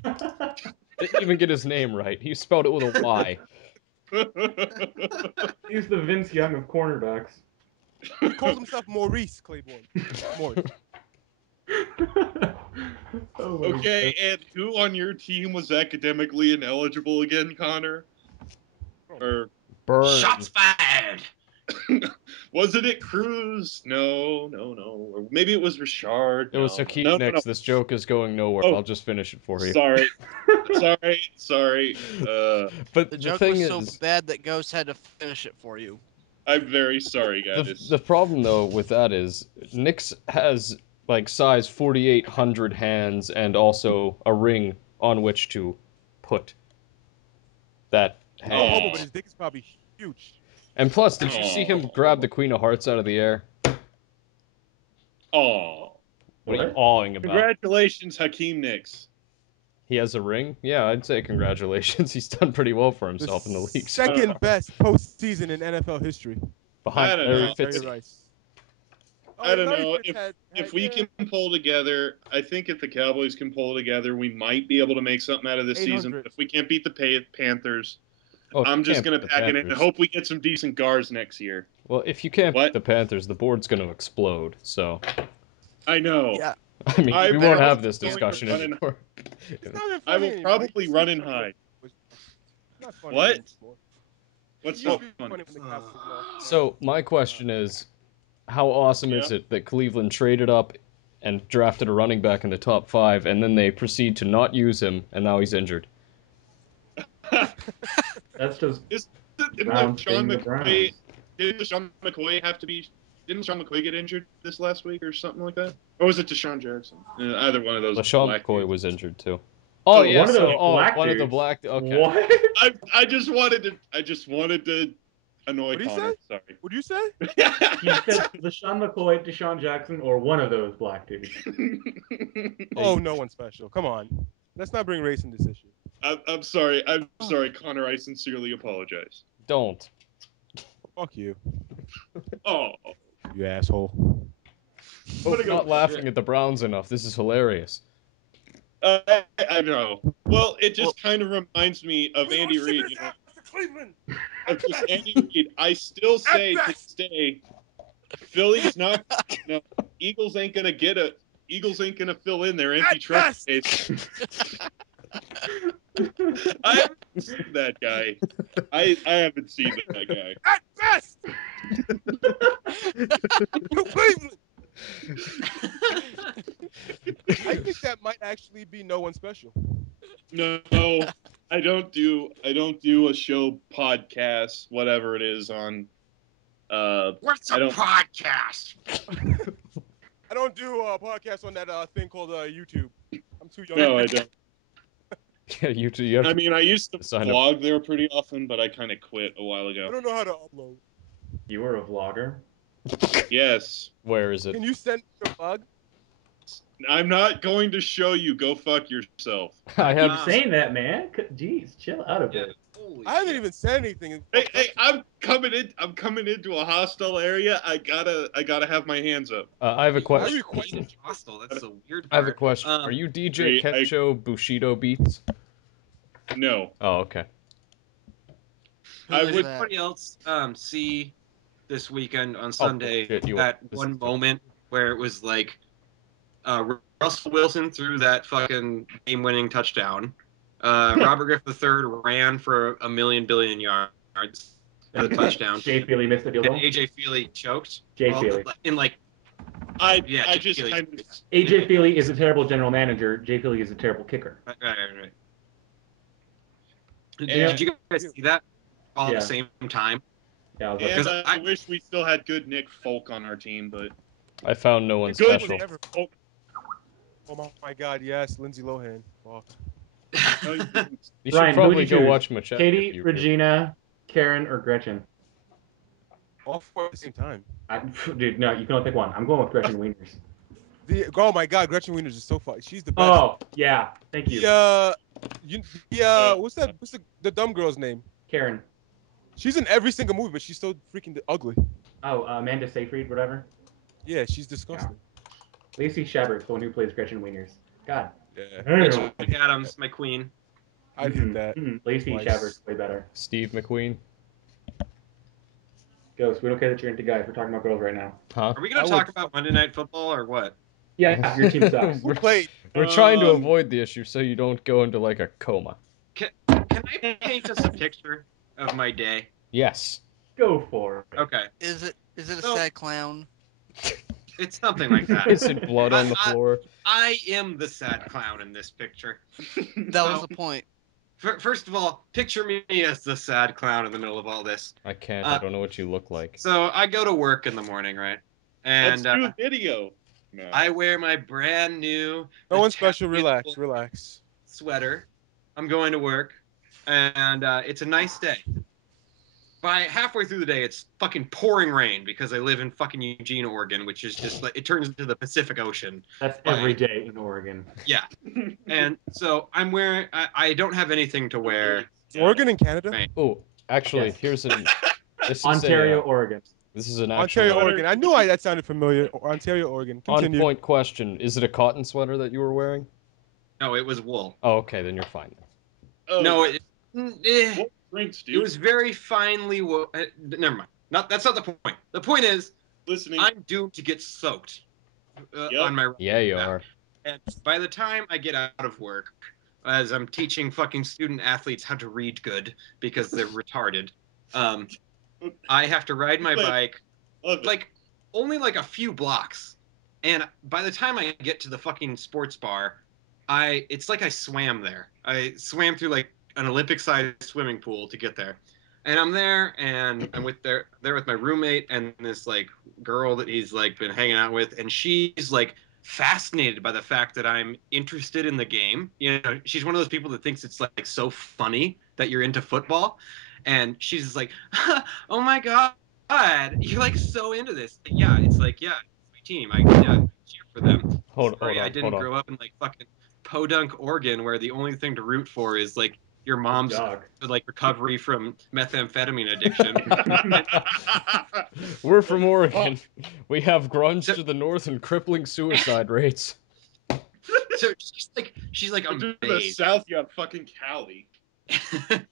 Didn't even get his name right. He spelled it with a Y. He's the Vince Young of cornerbacks. He called himself Maurice Claiborne. Morris. Oh my Okay, and who on your team was academically ineligible again, Connor? Or Burn. Shots fired. wasn't it Cruz? No. Or maybe it was Richard. It was No. Hakeem No. Nicks. This joke is going nowhere. Oh. I'll just finish it for you. Sorry. But The the joke thing was so is, bad that Ghost had to finish it for you. I'm very sorry, guys. the problem though with that is Nicks has like size 4,800 hands and also a ring on which to put that Oh, hand. but his dick is probably huge. And plus, did you see him grab the Queen of Hearts out of the air? Oh, What are you awing about? Congratulations, Hakeem Nicks. He has a ring? Yeah, I'd say congratulations. He's done pretty well for himself in the league. Second best postseason in NFL history. Behind Larry Fitz. I don't know. If we can pull together, I think if the Cowboys can pull together, we might be able to make something out of this season. But if we can't beat the Panthers, I'm just going to pack it in and hope we get some decent guards next year. Well, if you can't beat the Panthers, the board's going to explode. So. I know. Yeah. I mean, we won't have this discussion anymore. I will probably run and hide. What? What's not funny? So my question is, how awesome is it that Cleveland traded up and drafted a running back in the top 5, and then they proceed to not use him, and now he's injured? That's just Didn't Sean McCoy have to be? Didn't Sean McCoy get injured this last week or something like that? Or was it Deshaun Jackson? Either one of those. LaShawn McCoy was injured too. Oh yeah, one of the black. Okay. What? I just wanted to annoy Connor. Sorry. What do you say? He said LaShawn McCoy, Deshaun Jackson, or one of those black dudes. Oh, no one special. Come on. Let's not bring race in this issue. I'm sorry. I'm sorry, Connor. I sincerely apologize. Don't. Fuck you. Oh. You asshole. Oh, I'm not laughing at the Browns enough. This is hilarious. I know. Well, it just kind of reminds me of Andy Reid. You know? Of just Andy Reid. I still say to this day, Philly's not. You know, Eagles ain't gonna fill in their empty truck space. I haven't seen that guy. I haven't seen that guy. At best. Cleveland. I think that might actually be no one special. No, I don't do a show podcast, whatever it is on. What's a podcast? I don't do a podcast on that thing called YouTube. I'm too young. No, I don't. Yeah, YouTube. I mean, I used to vlog there pretty often, but I kind of quit a while ago. I don't know how to upload. You were a vlogger? Yes. Where is it? Can you send your vlog? I'm not going to show you. Go fuck yourself. I have saying that, man. Jeez, chill out a bit. I haven't even said anything. Hey, I'm coming into a hostile area. I gotta have my hands up. I have a question. Hostile. That's a weird part. I have a question. Are you DJ Ketcho Bushido Beats? No. Oh, okay. Did anybody else see this weekend on Sunday that one moment where it was like Russell Wilson threw that fucking game-winning touchdown. Robert Griffin III ran for 1 billion yards for the touchdown. Jay Feely missed the field goal. And AJ Feely choked. Feely. AJ Feely is a terrible general manager. Jay Feely is a terrible kicker. Right. Did you guys see that all at the same time? Yeah, and I wish we still had good Nick Folk on our team, but I found no one special. Oh my God! Yes, Lindsay Lohan. Fuck. You should probably go watch Machete. Katie, Regina, Karen, or Gretchen? All 4 at the same time. Dude, no, you can only pick one. I'm going with Gretchen Wieners. Oh my God, Gretchen Wieners is so fun. She's the best. Oh yeah, thank you. What's the dumb girl's name? Karen. She's in every single movie, but she's so freaking ugly. Oh, Amanda Seyfried, whatever. Yeah, she's disgusting. Yeah. Lacey Chabert, the one who plays Gretchen Wieners. God. Yeah. Rachel McAdams, my queen. I did that. Lacey Chabert's way better. Steve McQueen. Ghost, we don't care that you're into guys. We're talking about girls right now. Huh? Are we going to talk about Monday Night Football or what? Yeah, your team sucks. We're trying to avoid the issue so you don't go into like a coma. Can I paint us a picture of my day? Yes. Go for it. Okay. Is it a sad clown? It's something like that. Is it blood on the floor? I am the sad clown in this picture. That was the point. First of all, picture me as the sad clown in the middle of all this. I can't. I don't know what you look like. So I go to work in the morning, right? And let's do a video. No. I wear my brand new. No one special. Relax. Sweater. I'm going to work, and it's a nice day. by halfway through the day, it's fucking pouring rain because I live in fucking Eugene, Oregon, which is just like, it turns into the Pacific Ocean. That's every day in Oregon. Yeah. And so I'm wearing, I don't have anything to wear. Oregon in Canada? Right. Oh, actually, Yes. here's an... This is Ontario, Oregon. This is an actual... Ontario, Oregon. I knew that sounded familiar. Ontario, Oregon. Continue. On-point question. Is it a cotton sweater that you were wearing? No, it was wool. Oh, okay, then you're fine. Oh, No, what drinks, dude? it was very finely never mind. That's not the point. The point is, Listening. I'm doomed to get soaked on my Yeah, you back. are. And by the time I get out of work, as I'm teaching fucking student athletes how to read good because they're retarded, I have to ride my bike like only like a few blocks. And by the time I get to the fucking sports bar, it's like I swam there. I swam through like an Olympic-sized swimming pool to get there. And I'm there, and I'm there with my roommate and this like girl that he's like been hanging out with, and she's like fascinated by the fact that I'm interested in the game. You know, she's one of those people that thinks it's like so funny that you're into football, and she's just like, "Oh my god, you're like so into this." Yeah, it's like, yeah, it's my team. I cheer for them. Hold Sorry, on, I didn't grow up in like fucking Podunk, Oregon, where the only thing to root for is like your mom's like recovery from methamphetamine addiction. We're from Oregon. We have grunge to the north and crippling suicide rates. So she's like to the amazed. south, you got fucking Cali.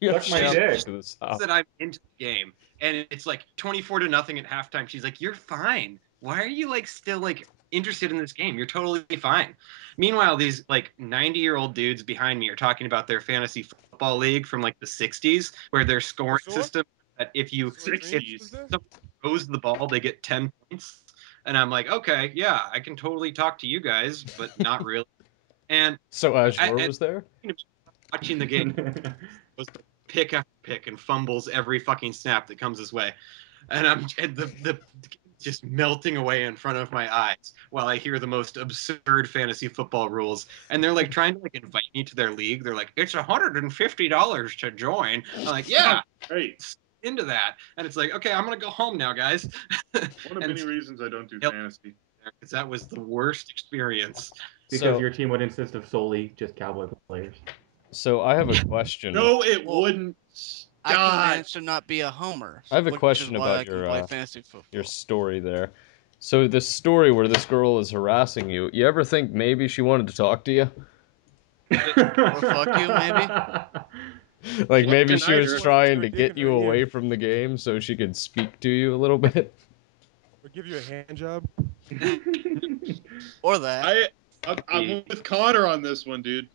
You Suck my dick. to the south. That I'm into the game, and it's like 24-0 at halftime. She's like, "You're fine. Why are you like still like interested in this game? You're totally fine." Meanwhile, these like 90-year-old dudes behind me are talking about their fantasy football league from like the 60s, where their scoring system that if someone throws the ball, they get 10 points. And I'm like, okay, yeah, I can totally talk to you guys, but not really. And so Azure was there? Watching the game was pick after pick and fumbles every fucking snap that comes his way. And the just melting away in front of my eyes while I hear the most absurd fantasy football rules. And they're like trying to like invite me to their league. They're like, it's $150 to join. I'm like, yeah, great. Into that. And it's like, okay, I'm going to go home now, guys. One of many reasons I don't do fantasy. Because that was the worst experience. Because your team would consist of solely just Cowboy players. So I have a question. No, it wouldn't. I can manage to not be a homer. I have a question about your story there. So this story where this girl is harassing you, you ever think maybe she wanted to talk to you? Or fuck you, maybe? Like maybe she was trying to get you away from the game so she could speak to you a little bit? Or give you a hand job? Or that. I'm with Connor on this one, dude.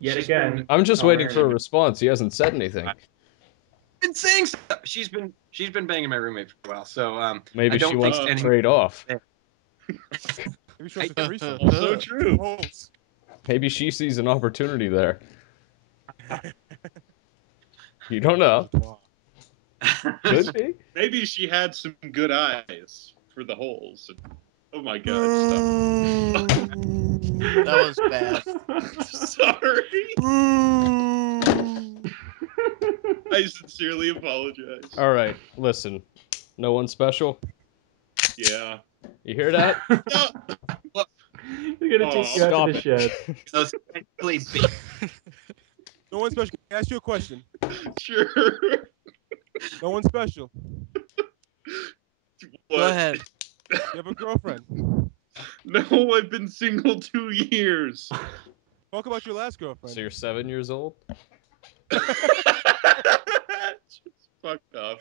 Yet again, I'm just waiting for a response. He hasn't said anything. Been saying stuff. She's been banging my roommate for a while, so maybe she wants to trade off. Maybe she wants to threesome. Also true. Maybe she sees an opportunity there. You don't know. Could be. Maybe she had some good eyes for the holes. Oh my god, stop. That was bad. Sorry. I sincerely apologize. All right, listen. No one special? Yeah. You hear that? No. They're gonna take you out to the shed. No one special. Can I ask you a question? Sure. No one special. What? Go ahead. You have a girlfriend? No, I've been single 2 years. Talk about your last girlfriend. So you're 7 years old? Just fuck off.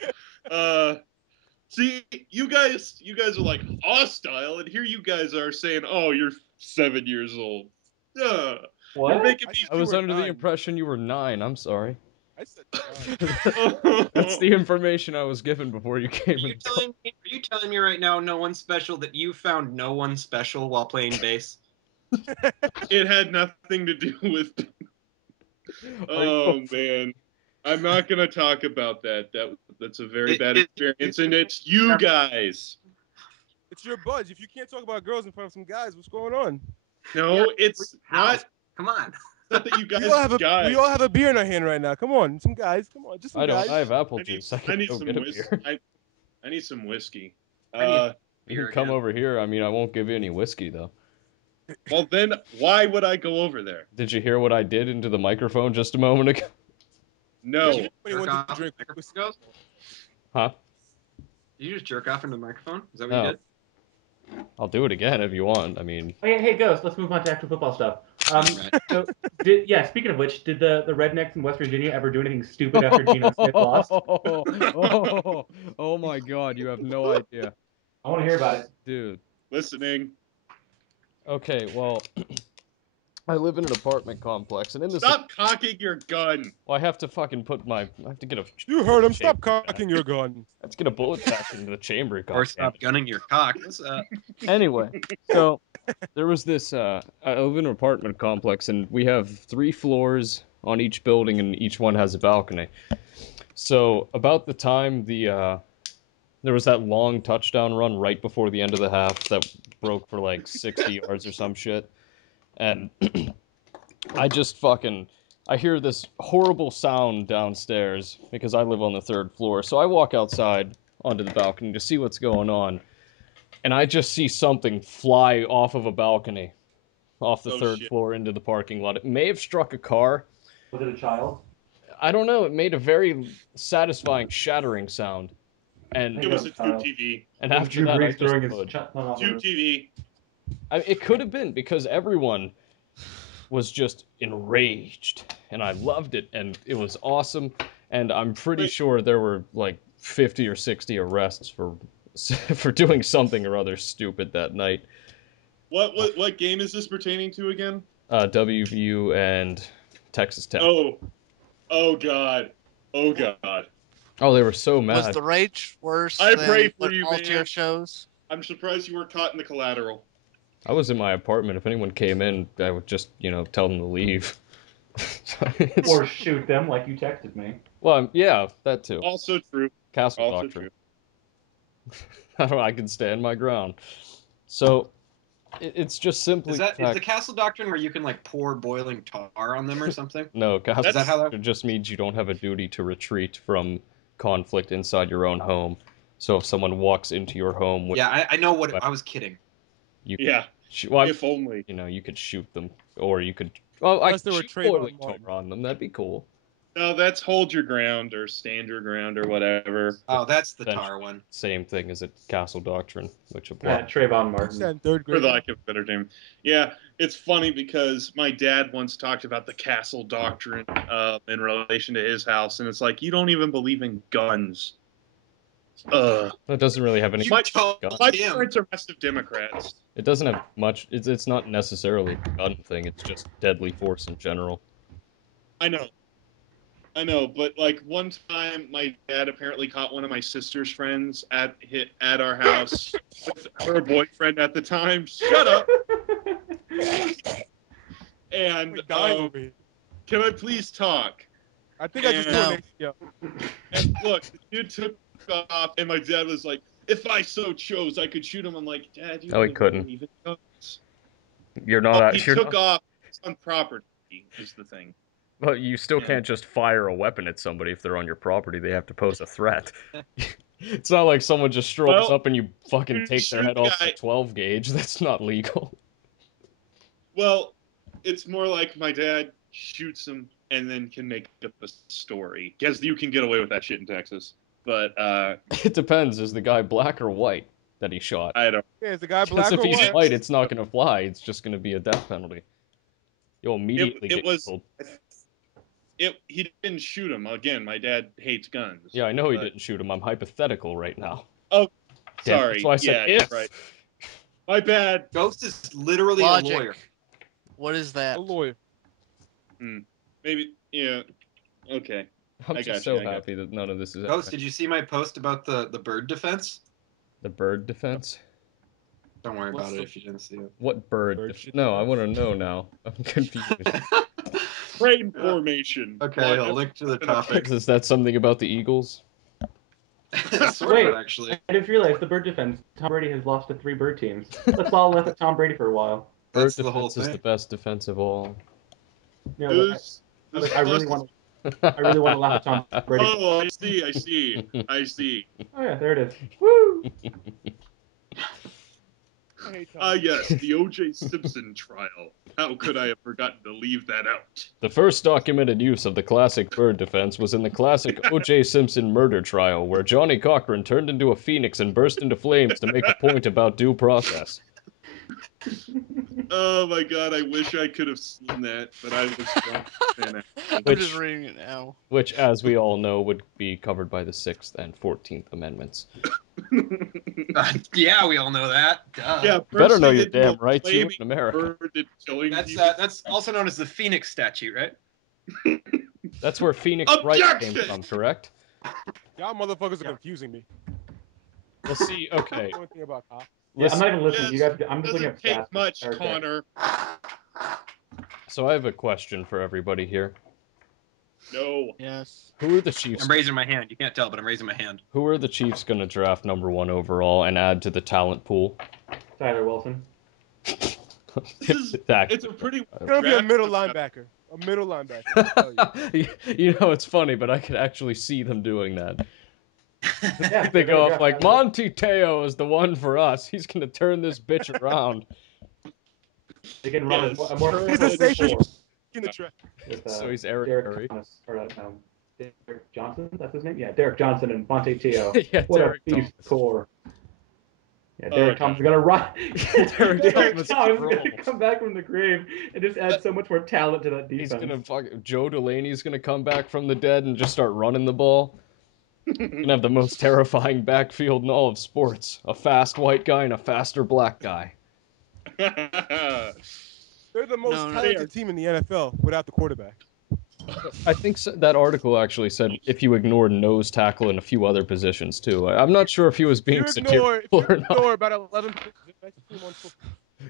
See, you guys are like hostile, and here you guys are saying, "Oh, you're 7 years old." What? You're making me I was under the impression you were 9. I'm sorry. I said That's the information I was given before you came in. Are you telling me right now, no one special, that you found no one special while playing bass? It had nothing to do with. Oh man, I'm not gonna talk about that. That's a very bad experience, and it's you guys. It's your buds. If you can't talk about girls in front of some guys, what's going on? No, it's not. Come on. Not that you guys we all have a beer in our hand right now. Come on, some guys. Come on, just some guys. I have apple juice. I need some whiskey. I need some whiskey. You can come over here. I mean, I won't give you any whiskey though. Well, then why would I go over there? Did you hear what I did into the microphone just a moment ago? No. Did you jerk off into the microphone? Huh? Did you just jerk off into the microphone? Is that what you did? I'll do it again if you want. I mean. Hey, Ghost. Let's move on to actual football stuff. So, speaking of which, did the Rednecks in West Virginia ever do anything stupid after Geno Smith lost? Oh my God! You have no idea. I want to hear about it, dude. Listening. Okay, well, I live in an apartment complex, and in this. Stop cocking your gun. Well, I have to fucking I have to get a. You heard him. Stop cocking your gun. Let's get a bullet back into the chamber. Or stop gunning your cock. Anyway, so there was this. I live in an apartment complex, and we have 3 floors on each building, and each one has a balcony. So about the time there was that long touchdown run right before the end of the half that broke for like 60 yards or some shit. And I just I hear this horrible sound downstairs because I live on the 3rd floor. So I walk outside onto the balcony to see what's going on. And I just see something fly off of a balcony off the 3rd floor into the parking lot. It may have struck a car. Was it a child? I don't know. It made a very satisfying shattering sound. And it was a tube TV. And after that, I just tube TV. It could have been because everyone was just enraged, and I loved it, and it was awesome. And I'm pretty sure there were like 50 or 60 arrests for doing something or other stupid that night. What game is this pertaining to again? WVU and Texas Tech. Oh God. Oh, they were so mad. Was the rage worse I than pray for you, all man. tier shows? I'm surprised you weren't caught in the collateral. I was in my apartment. If anyone came in, I would just, tell them to leave. Or shoot them like you texted me. Well, yeah, that too. Also true. Castle doctrine. I can stand my ground. So, it's just simply... Is the castle doctrine where you can, like, pour boiling tar on them or something? No, castle is that how that... It just means you don't have a duty to retreat from conflict inside your own home. So if someone walks into your home... Yeah, I know what... I was kidding. If only. You could shoot them. Or you could... Well, I could shoot boiling tar on them. That'd be cool. No, that's hold your ground or stand your ground or whatever. Oh, that's the tar one. Same thing as a castle doctrine, which applies. Yeah, Trayvon Martin. For the lack of a better term. Yeah, it's funny because my dad once talked about the castle doctrine in relation to his house, and it's like, you don't even believe in guns. That doesn't really have any. My parents are massive Democrats. It doesn't have much. It's not necessarily a gun thing. It's just deadly force in general. I know, but like one time, my dad apparently caught one of my sister's friends at our house with her boyfriend at the time. Shut up. And can I please talk? I think I just know. And look, the dude took off, and my dad was like, "If I so chose, I could shoot him." I'm like, "Dad, you he couldn't. Even guns." You're not. He took off on property. Is the thing. Well, you still can't just fire a weapon at somebody if they're on your property. They have to pose a threat. It's not like someone just strolls up and you fucking take their head off the 12 gauge. That's not legal. Well, it's more like my dad shoots him and then can make up a story. Guess you can get away with that shit in Texas. But it depends. Is the guy black or white that he shot? I don't. Yeah, is the guy black or white? If he's white, it's not going to fly. It's just going to be a death penalty. You'll immediately get killed. He didn't shoot him. Again, my dad hates guns. Yeah, I know he didn't shoot him. I'm hypothetical right now. Oh, sorry. That's why I said right. My bad. Ghost is literally a lawyer. What is that? A lawyer. Maybe, yeah. Okay. I'm just so happy that none of this is... Ghost, did you see my post about the bird defense? The bird defense? Don't worry about it if you didn't see it. What bird? No, I want to know now. I'm confused. Brain formation. Okay, I'll link to the topic. Is that something about the Eagles? Sort of, actually. I didn't realize the bird defense. Tom Brady has lost to 3 bird teams. Let's all laugh at Tom Brady for a while. Bird defense is the best defense of all. No, I really want to laugh at Tom Brady. Oh, I see. Oh yeah, there it is. Woo! Yes, the O.J. Simpson trial. How could I have forgotten to leave that out? The first documented use of the classic bird defense was in the classic O.J. Simpson murder trial, where Johnny Cochran turned into a phoenix and burst into flames to make a point about due process. Oh my god, I wish I could have seen that, but I was drunk. I'm just reading it now. Which, as we all know, would be covered by the 6th and 14th Amendments. Yeah, we all know that. Duh. Yeah, better know your damn rights, you in America. That's also known as the Phoenix Statute, right? That's where Phoenix Wright came from, correct? Y'all motherfuckers are confusing me. Well, see, okay. Yeah, I'm not even listening. You guys, I'm just looking Doesn't at take stats. much, Connor. So I have a question for everybody here. No. Yes. Who are the Chiefs? I'm raising my hand. You can't tell, but I'm raising my hand. Who are the Chiefs going to draft #1 overall and add to the talent pool? Tyler Wilson. It's a pretty. It's gonna be a middle linebacker. A middle linebacker. You know, it's funny, but I could actually see them doing that. Yeah, They go up like, Monty Teo is the one for us. He's going to turn this bitch around. They can run a more. He's the safest in the track. So he's Eric Curry. Derek Johnson, that's his name? Yeah, Derek Johnson and Monte Teo. Yeah, what Derek a beast Thomas. Core. Yeah, Derek Thomas is going to run. Derek Thomas is going to come back from the grave and just add so much more talent to that defense. He's going to Joe Delaney's going to come back from the dead and just start running the ball. Going to have the most terrifying backfield in all of sports. A fast white guy and a faster black guy. They're the most talented team in the NFL without the quarterback. I think that article actually said if you ignore nose tackle and a few other positions too. I'm not sure if he was being satirical or not. Ignore about 11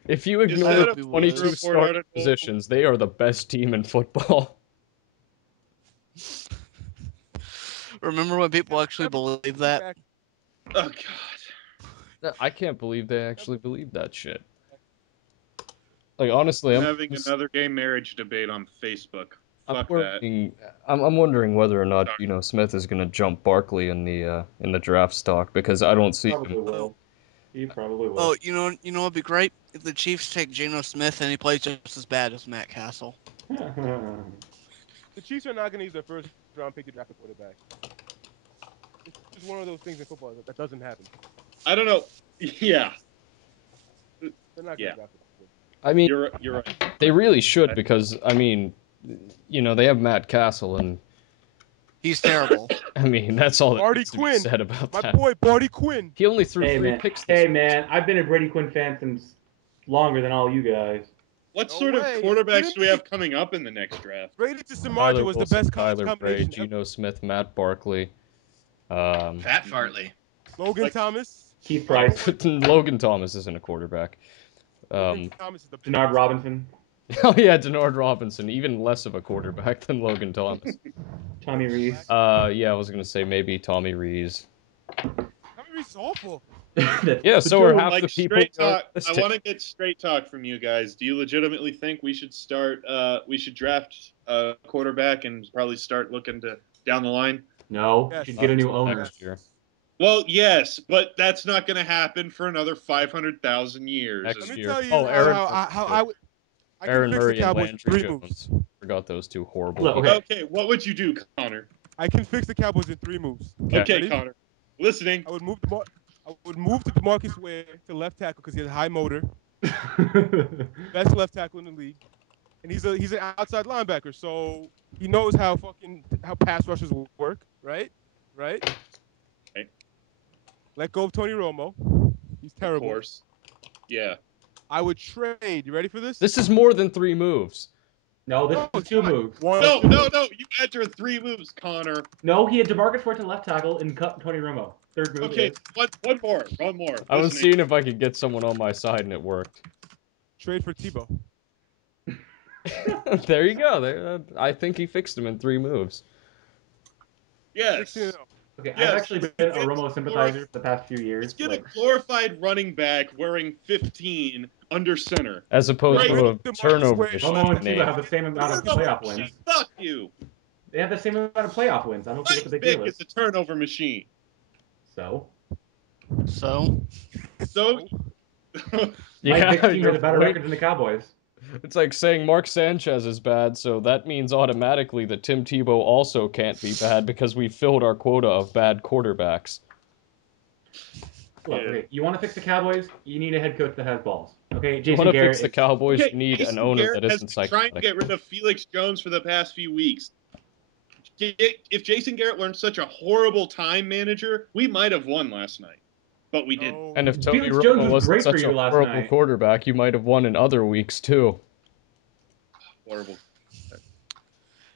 If you ignore 22 starting positions, they are the best team in football. Remember when people actually believed that? Oh god. I can't believe they actually believe that shit. Like honestly, I'm having another gay marriage debate on Facebook. Fuck that. I'm wondering whether or not Geno Smith is going to jump Barkley in the draft stock because I don't see probably him. Will. He probably will. Oh, you know what'd be great if the Chiefs take Geno Smith and he plays just as bad as Matt Castle. The Chiefs are not going to use their first round pick to draft a quarterback. It's just one of those things in football that doesn't happen. I don't know. Yeah. They're not going to draft it. I mean, you're right. They really should because I mean, you know, they have Matt Castle and he's terrible. I mean, that's all that Barty needs to Quinn. be said about that. My boy Barty Quinn. He only threw 3 picks. Hey man, I've been a Brady Quinn fan since longer than all you guys. What sort of quarterbacks do we have coming up in the next draft? Brady to Samardzija was the best Tyler Bray, combination. Geno Smith, Matt Barkley, Pat Fartley, Logan Thomas, Keith Price. Logan Thomas isn't a quarterback. Denard Robinson. Oh yeah, Denard Robinson, even less of a quarterback than Logan Thomas. Tommy Rees. Yeah, I was gonna say maybe Tommy Rees. Tommy Rees is awful. Yeah, so are half like the people. I want to get straight talk from you guys. Do you legitimately think we should draft a quarterback and probably start looking to down the line? No, you should get a new owner. Well, yes, but that's not going to happen for another 500,000 years. Next Let me year. tell you how I Aaron can fix Murray the Cowboys and in 3 Landry moves. Jones. Forgot those two horrible. Okay, what would you do, Connor? I can fix the Cowboys in 3 moves. Okay, Connor. Listening. I would move to DeMarcus Ware to left tackle because he has a high motor. Best left tackle in the league. And he's an outside linebacker, so he knows how pass rushers work, right? Right? Let go of Tony Romo. He's terrible. Of course. Yeah. I would trade. You ready for this? This is more than 3 moves. No, this is 2 moves. No. You enter 3 moves, Connor. No, he had DeMarcus Ware to left tackle and cut Tony Romo. 3rd move. Okay, one more. I was seeing if I could get someone on my side, and it worked. Trade for Tebow. There you go. I think he fixed him in 3 moves. Yes. Okay, Yes, I've actually been a Romo sympathizer for the past few years. Let's get a glorified running back wearing 15 under center. As opposed to a turnover issue. Romo and Tua have the same amount of playoff wins. Fuck you. They have the same amount of playoff wins. I don't see what the big deal is. It's a turnover machine. So? Yeah, Mike Vick's team has a better record than the Cowboys. It's like saying Mark Sanchez is bad, so that means automatically that Tim Tebow also can't be bad because we filled our quota of bad quarterbacks. Look, okay, you want to fix the Cowboys? You need a head coach that has balls. Okay, Jason Garrett. You want to fix the Cowboys? You need Jason an owner Garrett that isn't has been trying to get rid of Felix Jones for the past few weeks. If Jason Garrett weren't such a horrible time manager, we might have won last night. But we didn't. And if Tony Romo wasn't such a horrible quarterback, you might have won in other weeks too. Horrible.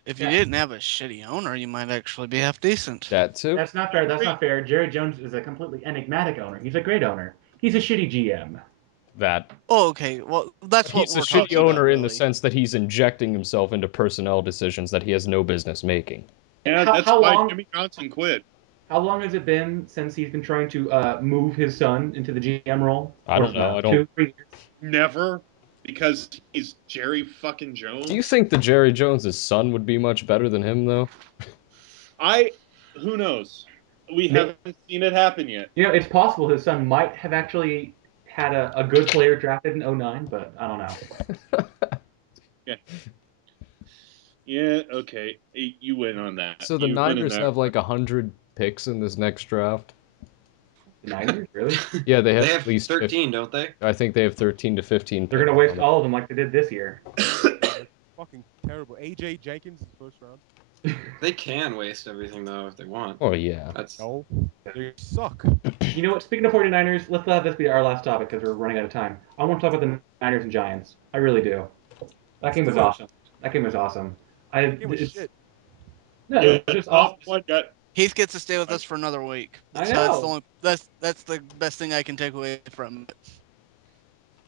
If you didn't have a shitty owner, you might actually be half decent. That too. That's not fair. That's not fair. Jerry Jones is a completely enigmatic owner. He's a great owner. He's a shitty GM. That. Oh, okay. Well, that's what he's we're a shitty talking owner about, in the sense that he's injecting himself into personnel decisions that he has no business making. Yeah, that's why Jimmy Johnson quit. How long has it been since he's been trying to move his son into the GM role? I don't know. 2-3 years. Never, because he's Jerry fucking Jones. Do you think the Jerry Jones' son would be much better than him, though? Who knows? We haven't seen it happen yet. You know, it's possible his son might have actually had a good player drafted in 2009, but I don't know. Yeah. Yeah, okay. You win on that. So the Niners have like 100 picks in this next draft. The Niners, really? Yeah, they have at least 13, don't they? I think they have 13 to 15. They're gonna waste all of them like they did this year. Fucking terrible. AJ Jenkins, first round. They can waste everything though if they want. Oh yeah. No, they suck. You know what? Speaking of 49ers, let's let this be our last topic because we're running out of time. I want to talk about the Niners and Giants. I really do. That game was awesome. It was shit. No, it was just awesome. Heath gets to stay with us for another week. I know. know. That's the best thing I can take away from it.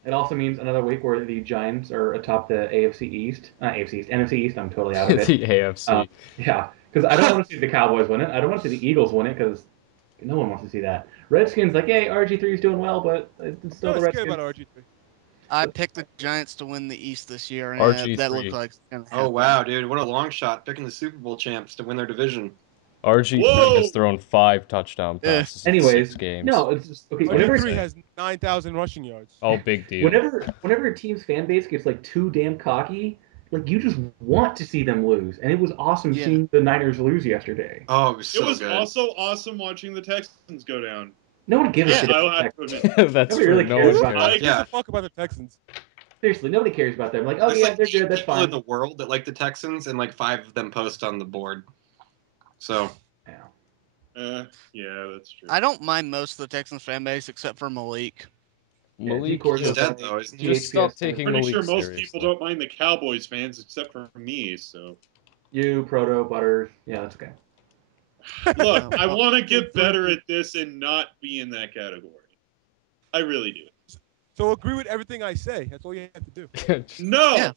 It also means another week where the Giants are atop the AFC East. Not AFC East, NFC East. I'm totally out of it. The AFC. Yeah, because I don't want to see the Cowboys win it. I don't want to see the Eagles win it because no one wants to see that. Redskins, like, hey, RG3 is doing well, but it's still the Redskins. About RG3. I picked the Giants to win the East this year, and RG3. that looked like it's gonna happen. Oh wow, dude! What a long shot picking the Super Bowl champs to win their division. RG3 has thrown 5 touchdown passes. Anyways, in 6 games. No, it's just okay. RG3 has 9,000 rushing yards. Oh, big deal. Whenever a team's fan base gets like too damn cocky, like you just want to see them lose, and it was awesome seeing the Niners lose yesterday. Oh, it was so good. Also awesome watching the Texans go down. No one gives a shit. I'll have to admit. That's nobody really cares about that. Yeah. Fuck about the Texans. Seriously, nobody cares about them. Like, oh There's yeah, like they're good. That's fine. in the world that like the Texans, and like 5 of them post on the board. So. Yeah, that's true. I don't mind most of the Texans fan base except for Malik. Malik is dead though, isn't he? Just stop taking Malik sure most seriously. people don't mind the Cowboys fans except for me, so. You, Proto, Butters. Yeah, that's okay. Look, I want to get better at this and not be in that category. I really do. So agree with everything I say. That's all you have to do. No! Yeah.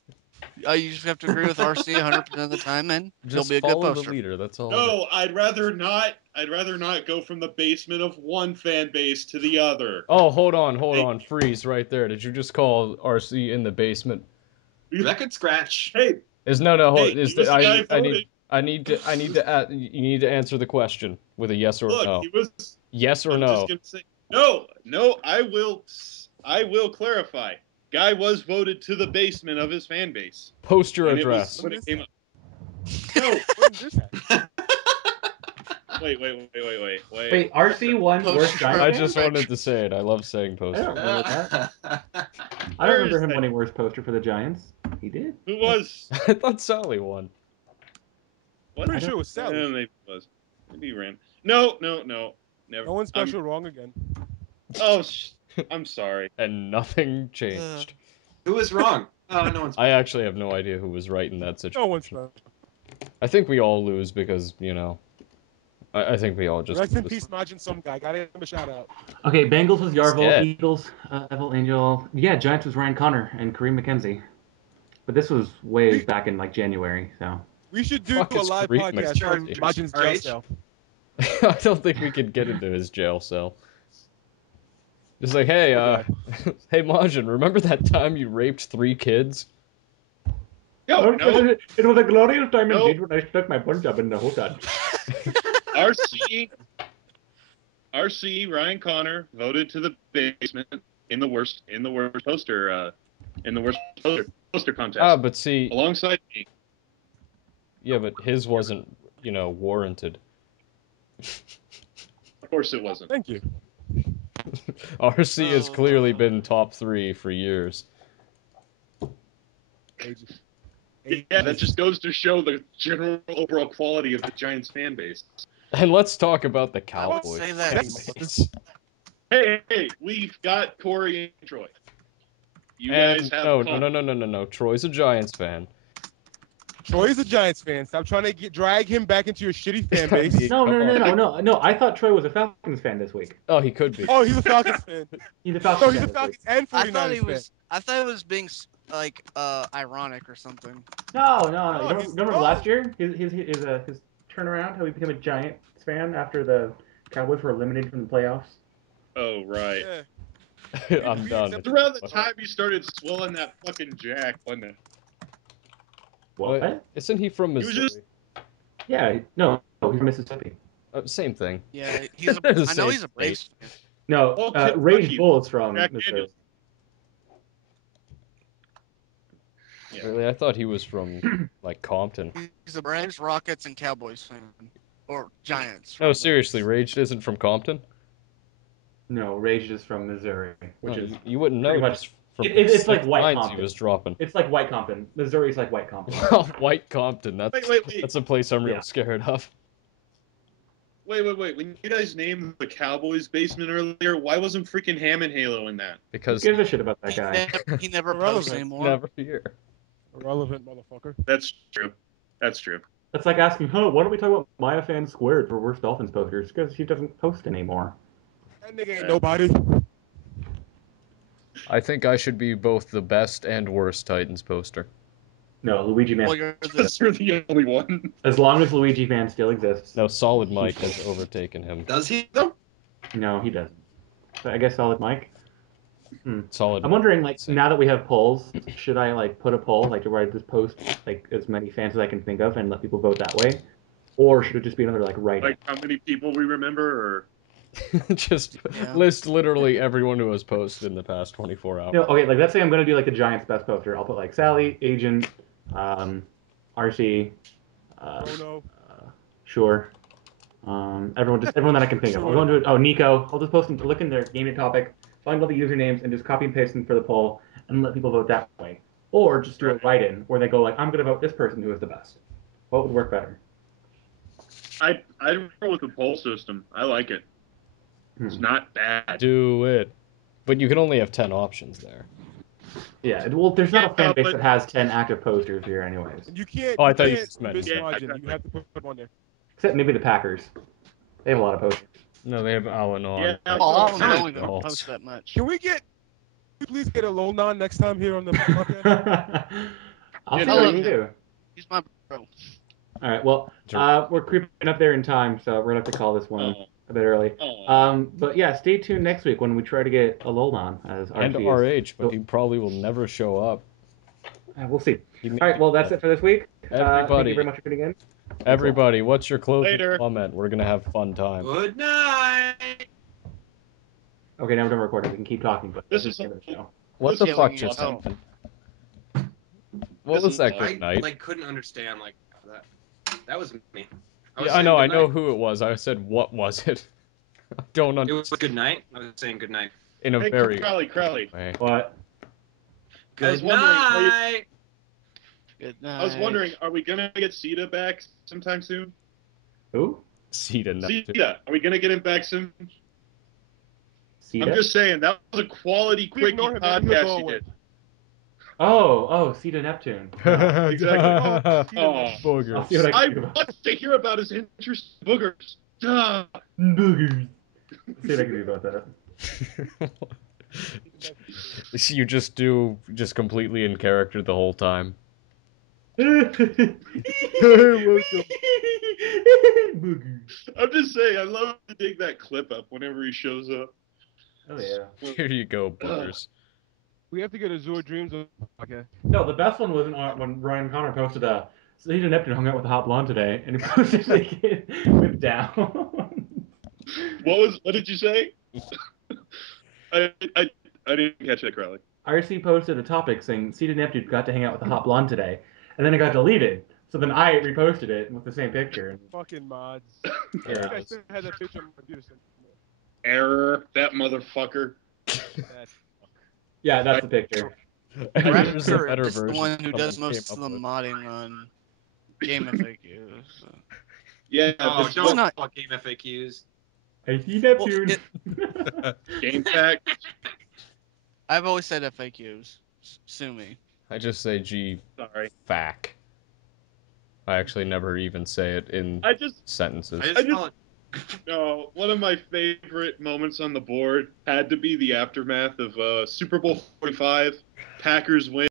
You just have to agree with RC 100% of the time, and he'll be a good follow poster. the leader. That's all. No, I'd rather not. I'd rather not go from the basement of one fan base to the other. Oh, hold on. Freeze right there. Did you just call RC in the basement? Record scratch. Hey. I need to. You need to answer the question with a yes or no. Yes or no. Just gonna say, no. I will clarify. Guy was voted to the basement of his fan base. Post your address. When it came up. No. Wait. RC won worst Giants. I just wanted to say it. I love saying poster. I don't remember that. I don't remember him winning worst poster for the Giants. He did. Who was? I thought Sally won. What? Pretty sure it was Sally. Maybe it was. Maybe he ran. No. Never. No one special wrong again. Oh, I'm sorry. And nothing changed. Who was wrong? Oh, no one's. I actually have no idea who was right in that situation. No one's special. I think we all lose because, I think we all just Rest in peace, Majin, some guy. Gotta give him a shout out. Okay, Bengals was Yarville, Eagles, Evil Angel. Yeah, Giants was Ryan Connor and Kareem McKenzie. But this was way back in like January, so. We should do a live podcast on Majin's jail cell. I don't think we could get into his jail cell. It's like, hey, hey, Majin, remember that time you raped 3 kids? No. It was a glorious time indeed when I stuck my Punjab in the hotel. RC Ryan Connor voted to the basement in the worst poster contest. Ah, but see, alongside me. Yeah, but his wasn't, warranted. Of course it wasn't. Thank you. RC has clearly been top 3 for years. Yeah, that just goes to show the general overall quality of the Giants fan base. And let's talk about the Cowboys. Say that. Hey, we've got Corey and Troy. You guys have no. Troy's a Giants fan. Troy's a Giants fan. Stop trying to drag him back into your shitty fan base. No. I thought Troy was a Falcons fan this week. Oh, he could be. Oh, he's a Falcons fan. He's a Falcons fan. He's a Falcons and 49ers fan. I thought it was being like ironic or something. No. You don't remember last year? His turnaround, how he became a Giants fan after the Cowboys were eliminated from the playoffs. Oh, right. Yeah. I'm done. It's around the time you started swelling that fucking jack, wasn't it? What? Isn't he from Missouri? Yeah, no, he's from Mississippi. Same thing. Yeah, I know he's a Braves fan. No, Rage Bull is from Missouri. Yeah. Really? I thought he was from, like, Compton. He's a Braves, Rockets, and Cowboys fan. Or Giants. No, seriously, Rage isn't from Compton? No, Rage is from Missouri, which is... You wouldn't know. Much, it's like White Compton. He was dropping. It's like White Compton. Missouri's like White Compton. White Compton. Wait. That's a place I'm real scared of. Wait. When you guys named the Cowboys basement earlier, why wasn't freaking Ham and Halo in that? Because... Who gives a shit about that guy? He never posts anymore. Never here. Irrelevant motherfucker. That's true. That's like asking, why don't we talk about Maya Fan Squared for worst Dolphins posters? Because he doesn't post anymore. That nigga ain't nobody. I think I should be both the best and worst Titans poster. No, Luigi Man. Well, You're the only one. As long as Luigi Man still exists. No, Solid Mike has overtaken him. Does he though? No, he doesn't. But I guess Solid Mike. Solid. I'm wondering, like, now that we have polls, should I like put a poll, like, where I just post like as many fans as I can think of and let people vote that way, or should it just be another like write-in? Like how many people we remember, or just list literally everyone who has posted in the past 24 hours. No, okay, like let's say I'm gonna do like the Giants best poster. I'll put like Sally, Agent, RC, sure, everyone that I can think of. I'll go into it. Oh, Nico. I'll just post them. Look in their gaming topic, find all the usernames, and just copy and paste them for the poll, and let people vote that way. Or just do a write-in where they go like, I'm gonna vote this person who is the best. What would work better? I roll with the poll system. I like it. It's not bad. Do it. But you can only have 10 options there. Yeah, well, there's not a fan base that has 10 active posters here anyways. You can't. Oh, I thought you just meant margin. You have to put one there. Except maybe the Packers. They have a lot of posters. No, they have Allen on. Yeah, Allen don't even post that much. Can we please get a Lonan next time here on the podcast? I'll see what we can do. He's my bro. All right, well, we're creeping up there in time, so we're going to have to call this one a bit early. But yeah, stay tuned next week when we try to get a Lolon as and RH, but he probably will never show up. We'll see. All right, well, that's it for this week. Everybody, thank you very much for tuning in. Everybody, what's your closing comment? We're going to have a fun time. Good night. Okay, now we're done recording. We can keep talking, but this is the end of the show. What the fuck just happened? What was that good night? I couldn't understand that. That was me. I know who it was. I said, what was it? I don't understand. It was good night. I was saying good night. In a very Crowley. way. What? Good night. Good night. I was wondering, are we gonna get Sita back sometime soon? Who? Sita. Are we gonna get him back soon? Sita? I'm just saying that was a quality quickie podcast you did. Oh, Sita Neptune. Exactly. Boogers. I want to hear about his interest in boogers. Duh. Boogers. See what I can do about that. You just completely in character the whole time. Welcome. I'm just saying, I love to dig that clip up whenever he shows up. Oh yeah. Here you go, boogers. We have to get Azure Dreams on. Okay. No, the best one was when Ryan Connor posted Seed and Neptune hung out with the hot blonde today, and he posted it with down. What did you say? I didn't catch that, Crowley. RC posted a topic saying Seed and Neptune got to hang out with the hot blonde today, and then it got deleted. So then I reposted it with the same picture. Fucking mods. Yeah. I still had that picture on my computer. Error, that motherfucker. Yeah, that's the picture. There's a better is the version one who does someone most came of the up with. modding on Game FAQs. Yeah, Oh, this don't not- fuck Game FAQs. I see Neptune. game fact. I've always said FAQs. Sue me. I just say Sorry. fac. I actually never even say it in sentences. I just call it. No, one of my favorite moments on the board had to be the aftermath of Super Bowl 45. Packers win.